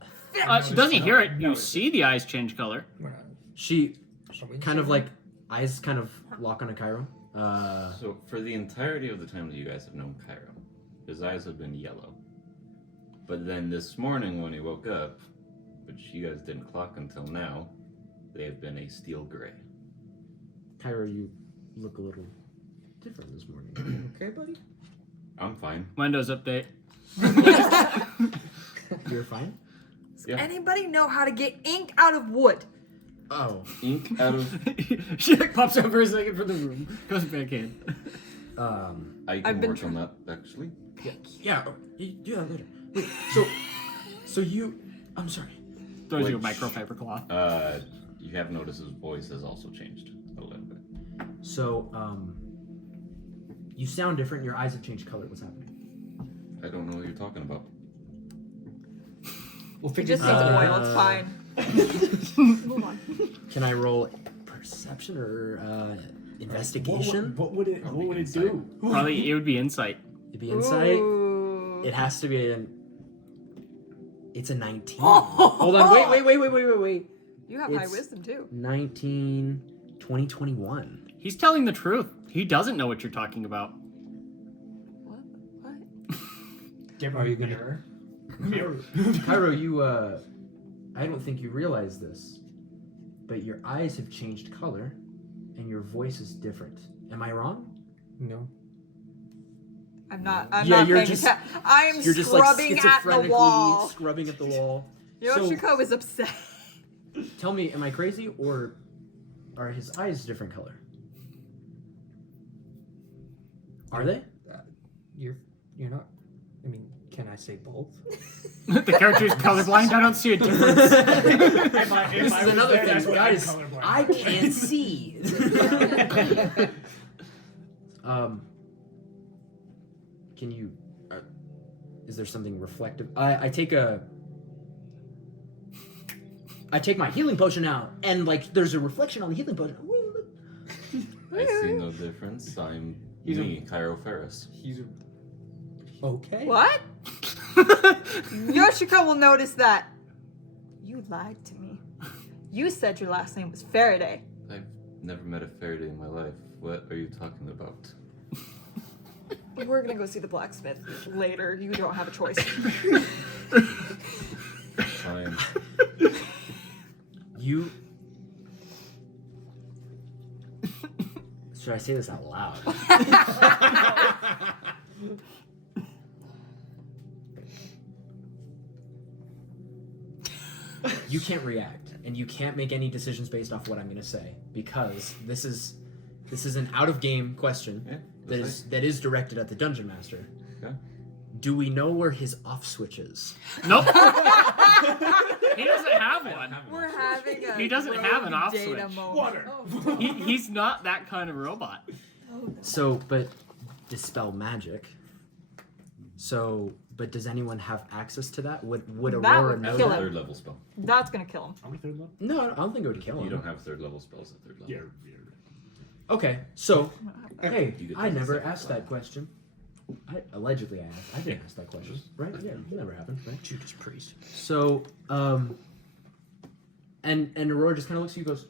She doesn't hear it. You No. see the eyes change color. we're not. She Are we kind of saying like eyes kind of lock onto Cairo. So for the entirety of the time that you guys have known Cairo, his eyes have been yellow. But then this morning when he woke up, which you guys didn't clock until now, they have been a steel gray. Cairo, you look a little different this morning. okay, buddy? I'm fine. Windows update. You're fine? Does yeah. anybody know how to get ink out of wood? Oh. Ink out of She like pops over a second from the room, goes back in. I I've can been work on that actually. Yeah, you do that later. Wait, so you I'm sorry. Throws you a Which- microfiber cloth. You have noticed his voice has also changed a little bit. So, you sound different, your eyes have changed color. What's happening? I don't know what you're talking about. We'll It figure just this needs out. oil, it's fine. Move on. Can I roll perception or investigation? What would it Insight. do? Probably it would be insight. It'd be insight. Ooh. It has to be it's a 19. Oh. Hold on, wait. You have high It's- wisdom too. 19, 20, 21. He's telling the truth. He doesn't know what you're talking about. What? Give Are you him a gonna- mirror? Cairo, you, I don't think you realize this, but your eyes have changed color and your voice is different. Am I wrong? No. I'm not you're paying just- attention. I am You're just like scrubbing at the schizophrenically wall. scrubbing at the wall. Yoshiko is upset. Tell me, am I crazy or are his eyes different color? Are they? You're not. I mean, can I say both? The character is colorblind. I don't see a difference. This is another thing, guys. I can't see. Can you? Is there something reflective? I take a I take my healing potion out, and like there's a reflection on the healing potion. Woo, look. I see no difference. I'm me, Cairo Ferris. He's a... Okay. What? Yoshiko will notice that. You lied to me. You said your last name was Faraday. I've never met a Faraday in my life. What are you talking about? We're gonna go see the blacksmith later. You don't have a choice. Fine. You. Should I say this out loud? You can't react, and you can't make any decisions based off what I'm going to say, because this is an out-of-game question Yeah, that is directed at the Dungeon Master. Okay. Do we know where his off switch is? Nope. He doesn't have one. We're having a He doesn't have an off data switch. moment. Water. Oh. He's not that kind of robot. So, but dispel magic. So, but does anyone have access to that? Would That Aurora would know kill that? him. Third level spell. That's gonna kill him. Are we third level? No, I don't think it would kill him. You don't have third level spells at third level. Yeah. Okay, so hey, You get I to never decide asked why. that question. Allegedly, I asked. I didn't ask that question, right? Yeah, it never happened, right? Judas Priest. So, and Aurora just kind of looks at you, and goes,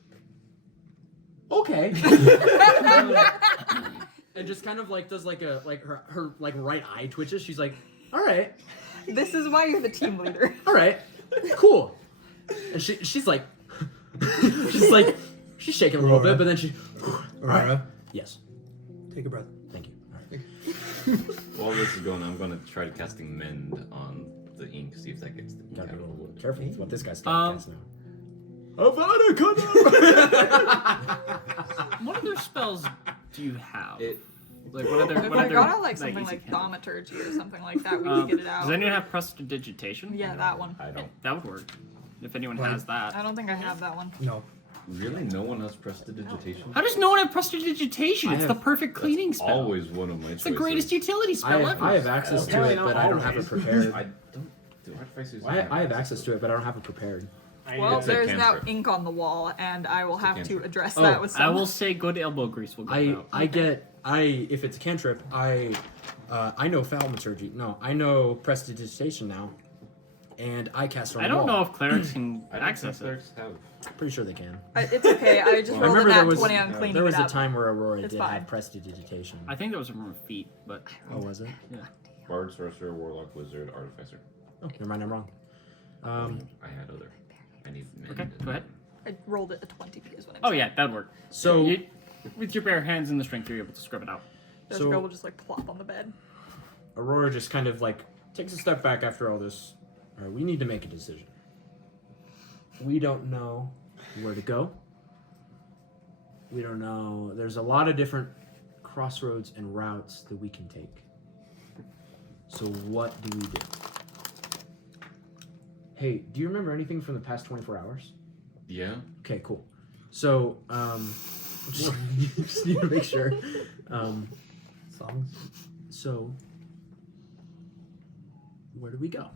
"Okay," and just kind of like does like her like right eye twitches. She's like, "All right, This is why you're the team leader. all right, cool," and she's like, she's shaking a little bit, but then she, Aurora, yes, take a breath. thank you. All right. While this is going on, I'm going to try casting Mend on the ink, see if that gets the ink Gotta out be a of the little wood. careful with what this guy's Um, cast now. What other spells do you have? It, Like what other? If What I other? got out like something easy like cantrip? thaumaturgy or something like that, we could get it out. Does anyone have prestidigitation? Yeah, that one. I don't. That would work. If anyone Right. has that. I don't think I have that one. No. Really? No one has prestidigitation? How does no one have prestidigitation? I It's have- the perfect cleaning That's spell. always one of my It's the greatest utility spell ever. I have access to it, but I don't have it prepared. I don't. Do artificers? I have access to it, but I don't have it prepared. Well, It's a there's now cantrip. ink on the wall, and I will It's a have to cantrip. address Oh, that with I some. will say good elbow grease will go out. If it's a cantrip, I know thaumaturgy. No, I know prestidigitation now, and I cast it on I the don't wall. know if clerics can I don't access think it. clerics have. Pretty sure they can. It's okay. I just Well, I rolled a remember nat there was 20 on cleaning there was it a up. time where Aurora It's did fine. have prestidigitation. I think that was from her feet, but Oh, was it? Bard, sorcerer, warlock, wizard, artificer. Oh, never mind. I'm wrong. I had other. I need Mend. okay, go ahead. I rolled it a 20 is what I'm Oh saying. yeah, that'd work. So- You- with your bare hands and the strength, you're able to scrub it out. This So- girl will just like plop on the bed. Aurora just kind of like takes a step back after all this. All right, we need to make a decision. We don't know where to go. We don't know. There's a lot of different crossroads and routes that we can take. So what do we do? Hey, do you remember anything from the past 24 hours? Yeah. Okay, cool. So, just need to make sure. Songs. So, where do we go?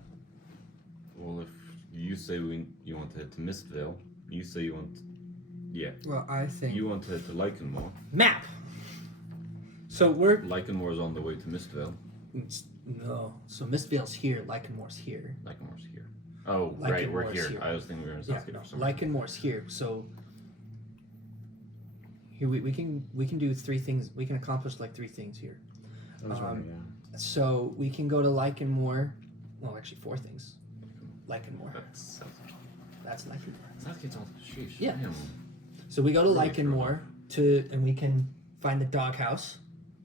Well, if you say you want to head to Mistvale, you say you want. Yeah. Well, I think You want to head to Lycanmore. map. So we're Lycanmore's on the way to Mistvale. no. So Mistvale's here. Lycanmore's here. Lycanmore's here. Oh, right, we're Lycanmore's here. here. I was thinking we were in Yeah, Southgate no. or something. Lycanmore's here. So here we can do three things. We can accomplish like three things here. I was wondering, So we can go to Lycanmore. Well, actually, four things. Lycanmore. That's Southgate. That's Lycanmore. Southgate's all. Sheesh. Yeah. Damn. So we go to Really Lycanmore and we can find the doghouse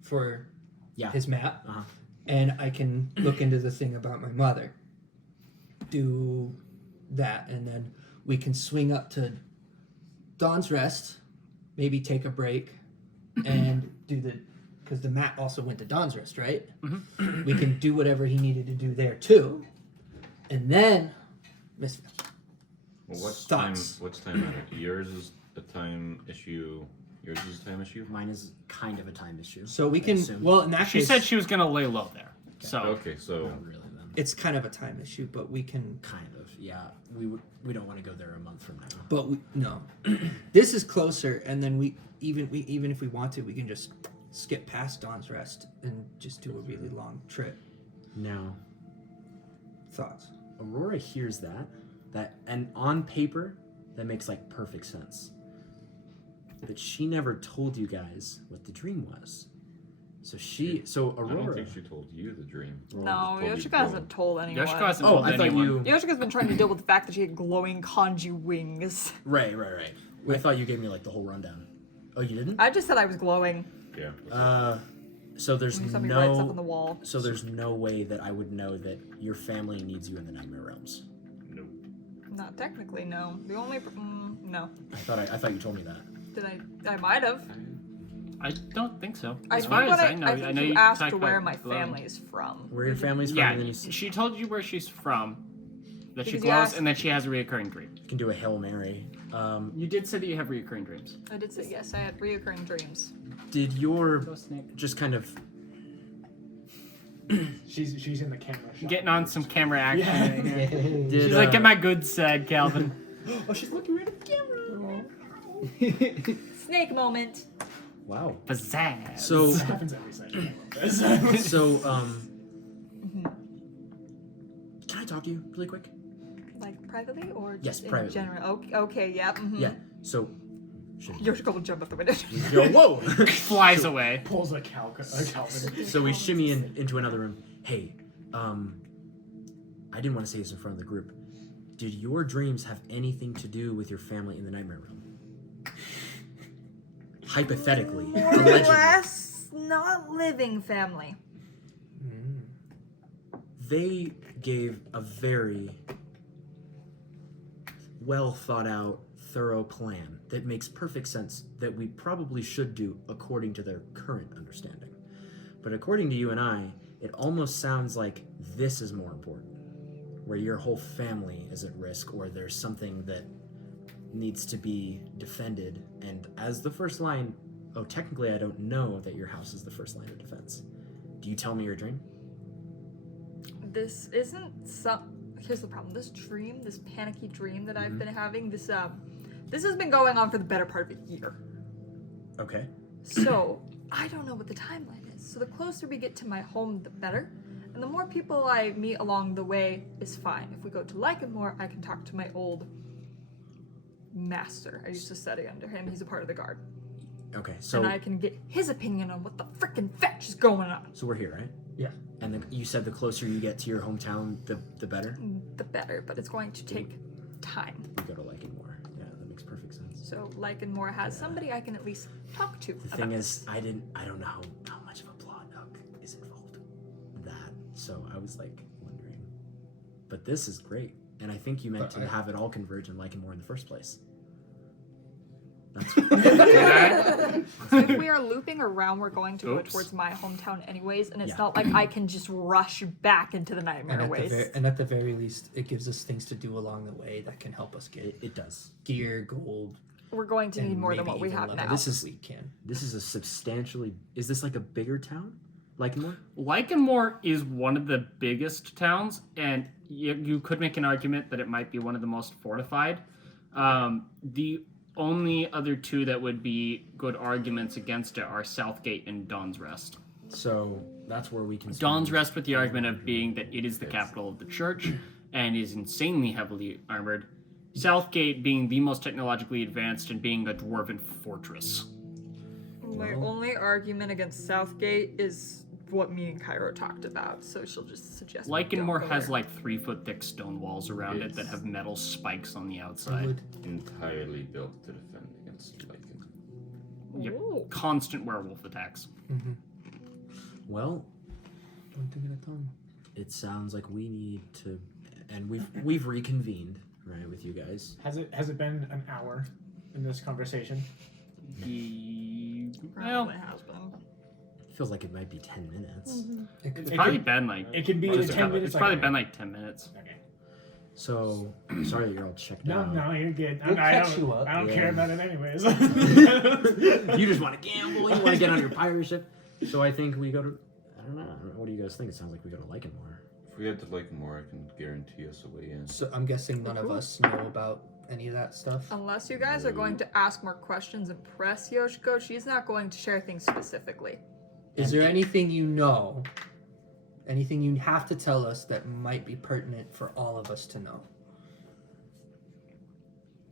for Yeah. his map, Uh-huh. and I can look into the thing about my mother. Do that, and then we can swing up to Dawn's Rest, maybe take a break, and do because the map also went to Dawn's Rest, right? Mhm. We can do whatever he needed to do there too, and then Misfit. Well, what's Thoughts? time matter? Yours is a time issue. Yours is a time issue. Mine is kind of a time issue. So we I can. assume. Well, in that She case, said she was gonna lay low there. So Okay, so Not really then. it's kind of a time issue, but we can. Kind of, yeah. We don't want to go there a month from now. But no, this is closer, and then we even if we want to, we can just skip past Dawn's Rest and just do a really long trip. Now, Thoughts? Aurora hears that, and on paper, that makes like perfect sense. But she never told you guys what the dream was. So I Aurora. don't think she told you the dream. No, She just Yoshika told you hasn't told anyone. Yoshika hasn't Oh, told I thought anyone. you. Yoshika's been trying to deal with the fact that she had glowing kanji wings. Right. I thought you gave me like the whole rundown. Oh, you didn't? I just said I was glowing. Yeah. So there's You saw me write stuff on the no. wall. So there's no way that I would know that your family needs you in the Nightmare Realms. No. Not technically, no. The only no. I thought you told me that. Did I might have. I don't think so. I As think far what as I know, I think know you asked talked where about my glowing. family's from. Where your family's from, Yeah, and then you she told you where she's from, that she Because you glows, asked- and that she has a reoccurring dream. can do a Hail Mary. You did say that you have reoccurring dreams. I did say yes. I had reoccurring dreams. Did your Go Snake. just kind of She's in the camera shot. Getting on some camera action. Yeah. right here. did, She's like, get my good side, Calvin. Oh, she's looking right at the camera. Snake moment. Wow. Pizzazz. So This happens every session. I love this. so can I talk to you really quick? Like privately or Yes, just in privately. general? Okay, yeah. Mm-hmm. Yeah. So. Should Yoshika will jump out the window. Yo, whoa! Flies away. Pulls a Calvin. So we shimmy into another room. Hey, I didn't want to say this in front of the group. Did your dreams have anything to do with your family in the Nightmare Realm? Hypothetically, More or allegedly. less, not living family. They gave a very well thought out, thorough plan that makes perfect sense that we probably should do according to their current understanding. But according to you and I, it almost sounds like this is more important, where your whole family is at risk or there's something that needs to be defended. And as the first line, oh, technically I don't know that your house is the first line of defense. Do you tell me your dream? This isn't some. Here's the problem. This dream, this panicky dream that I've been having, this has been going on for the better part of a year. Okay. So I don't know what the timeline is. So the closer we get to my home, the better. And the more people I meet along the way is fine. If we go to Lycanmore, I can talk to my old master. I used to study under him. He's a part of the guard. Okay, so And I can get his opinion on what the frickin' fetch is going on. so we're here, right? Yeah. And you said the closer you get to your hometown, the better. The better, but it's going to take time. We go to Lycanmore. Yeah, that makes perfect sense. So Lycanmore has somebody I can at least talk to. The about thing this. is, I don't know how much of a plot hook is involved in that. So I was like wondering. But this is great, and I think you meant But to I- have it all converge in Lycanmore in the first place. That's So if we are looping around, we're going to Oops. go towards my hometown anyways, and it's Yeah. not like I can just rush back into the Nightmare Waste. And at the very least, it gives us things to do along the way that can help us get it does. gear, gold. We're going to need and more than maybe what we even have level now. This is- if we can. This is a substantially. Is this like a bigger town, Lycanmore? Lycanmore is one of the biggest towns, and you could make an argument that it might be one of the most fortified. The only other two that would be good arguments against it are Southgate and Dawn's Rest. So that's where we can. Dawn's spend- Rest with the argument of being that it is the capital of the church and is insanely heavily armored. Southgate being the most technologically advanced and being a dwarven fortress. My only argument against Southgate is what me and Cairo talked about, so she'll just suggest. we don't Lycanmore go has there. like 3-foot thick stone walls around it that have metal spikes on the I outside. would. Entirely built to defend against Lycan. Yep. Ooh. Constant werewolf attacks. Well, One thing at a time. it sounds like we need to, and we've reconvened, right, with you guys. Has it been an hour in this conversation? Well, Probably has been. Feels like it might be 10 minutes. It could- It probably could- been like It can be it's 10 minutes. probably like, been like 10 minutes. Okay. So sorry that you're all checked No, out. no, you're good. We'll I catch don't, you up. I don't Yeah. care about it anyways. You just want to gamble. You want to get on your pirate ship. So I think we go to. I don't know. What do you guys think? It sounds like we go to Lycanmore If we had to like more, I can guarantee us a way in. So I'm guessing none of us know about any of that stuff. Unless you guys are going to ask more questions and press Yoshiko, she's not going to share things specifically. Is there anything you know, anything you have to tell us that might be pertinent for all of us to know?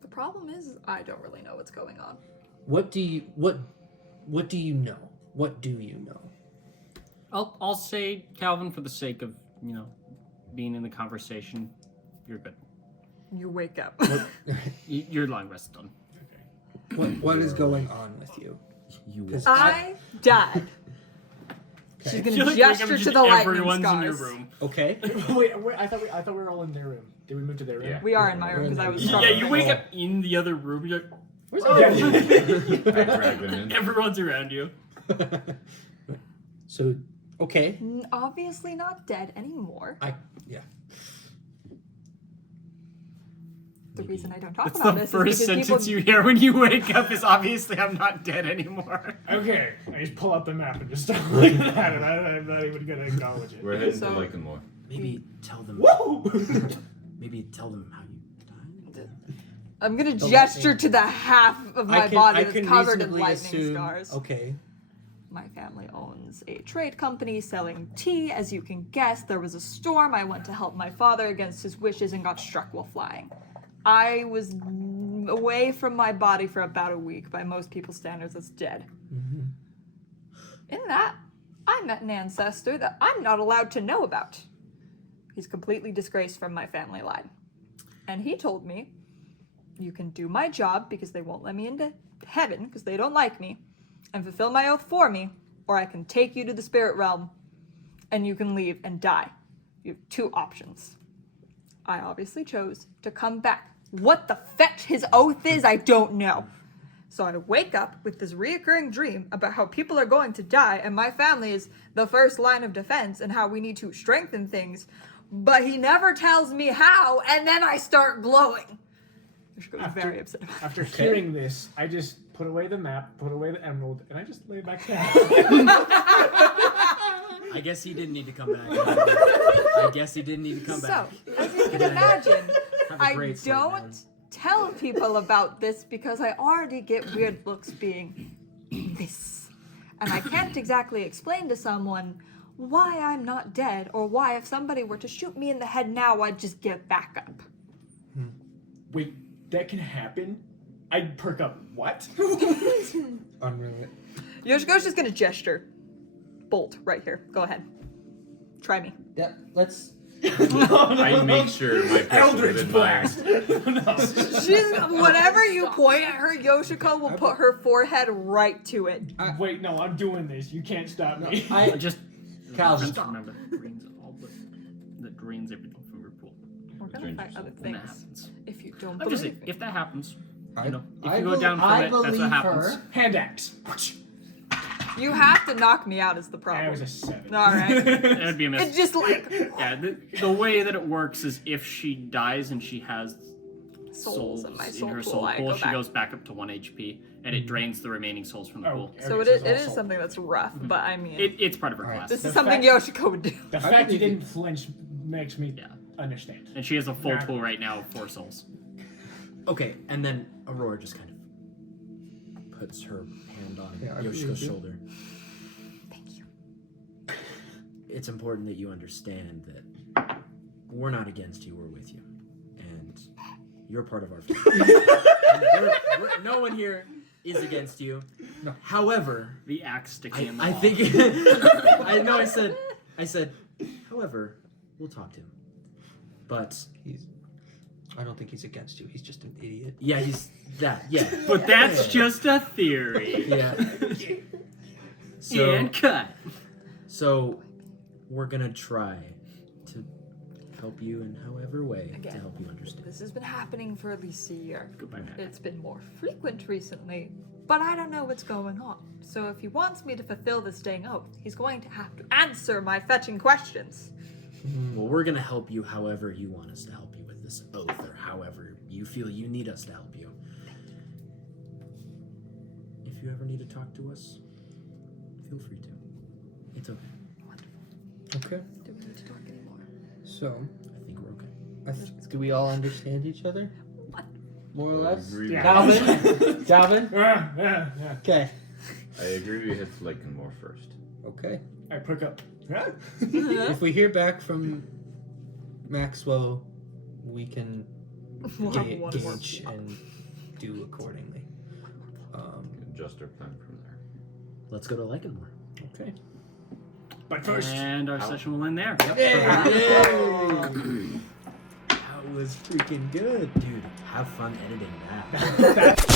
The problem is, I don't really know what's going on. What do you know? What do you know? I'll say, Calvin, for the sake of, being in the conversation, you're good. You wake up. Your long rest's done. What is going on with you? I died. Okay. She's I feel gonna like gesture to the lightning everyone's scars. in your room. Okay. wait, I thought we were all in their room. Did we move to their room? Yeah. We are in my room because I was. Yeah, you wake up in the other room. You're like, Where's I drag them in. everyone's around you. So, okay. Obviously not dead anymore. Yeah. The reason I don't talk That's about the this first is because sentence people. you hear when you wake up is obviously I'm not dead anymore. Okay, I just pull out the map and just start looking at it. I'm not even gonna acknowledge it. We're heading So- to Lycanmore. Maybe tell them. Woo! Maybe tell them how you died. I'm gonna The gesture lightning. to the half of my body that's covered in reasonably lightning assume- scars. Okay. My family owns a trade company selling tea. As you can guess, there was a storm. I went to help my father against his wishes and got struck while flying. I was away from my body for about a week. By most people's standards, that's dead. Mm-hmm. In that, I met an ancestor that I'm not allowed to know about. He's completely disgraced from my family line. And he told me, you can do my job because they won't let me into heaven because they don't like me, and fulfill my oath for me, or I can take you to the spirit realm and you can leave and die. You have two options. I obviously chose to come back. What the fetch his oath is, I don't know. So I wake up with this reoccurring dream about how people are going to die and my family is the first line of defense and how we need to strengthen things, but he never tells me how, and then I start glowing. I'm very upset about it. After hearing this, I just put away the map, put away the emerald, and I just lay back down. I guess he didn't need to come back. I guess he didn't need to come So, back. as you can imagine, Have a I great sleep, man. don't tell people about this because I already get weird looks being this. And I can't exactly explain to someone why I'm not dead or why if somebody were to shoot me in the head now, I'd just get back up. Wait, that can happen? I'd perk up. What? Unreal. Yoshiko's just gonna gesture. Bolt, right here. Go ahead. Try me. Yeah, let's. I make sure my person Eldritch within blast. mine. She's whenever you point at her, Yoshiko will put her forehead right to it. Wait, no, I'm doing this. You can't stop me. I Just Calvin. remember that drains everything from your pool. We're gonna Change fight yourself. other When that things. happens. If you don't I'm believe just saying, me. if that happens, I if I you go bel- down from I it, that's believe what happens. her. Hand axe. You have to knock me out is the That problem. was a 7. Alright. That'd be a miss. It's just like Yeah, the way that it works is if she dies and she has souls in my soul her pool, soul I pool, go she back. goes back up to 1 HP, and it drains the remaining souls from the Oh, pool. So okay, it it's is all something that's rough, but I mean, It's part of her Alright. class. this The is something fact- Yoshiko would do. The I fact you believe you. didn't flinch makes me Yeah. understand. And she has a full Nah. pool right now of 4 souls. Okay, and then Aurora just kind of puts her hand on Yeah, I believe Yoshiko's you. shoulder. Thank you. It's important that you understand that we're not against you, we're with you. And you're part of our family. And no one here is against you. No. However, The axe sticking in the I wall. think I know I said however, we'll talk to him. But I don't think he's against you. He's just an idiot. yeah, he's that, yeah. But that's just a theory. Yeah. So And cut. So we're gonna try to help you in however way Again. to help you understand. This has been happening for at least a year. Goodbye, Matt. It's been more frequent recently, but I don't know what's going on. So if he wants me to fulfill this dang oath, he's going to have to answer my fetching questions. Well, we're gonna help you however you want us to help you with this oath, or however you feel you need us to help you. If you ever need to talk to us, feel free to. It's okay. Wonderful. Okay. Do we need to talk anymore? So, I think we're okay. do we all understand each other? More or less? agree. Yeah. Calvin? Calvin? Yeah. Okay. I agree we hit Lycanmore first. Okay. I perk up. If we hear back from Maxwell, we can We'll have one more. gauge and do accordingly. Adjust our plan from there. Let's go to Lycanmore. Okay. But first, And our session will end there. That was freaking good, dude. Have fun editing that.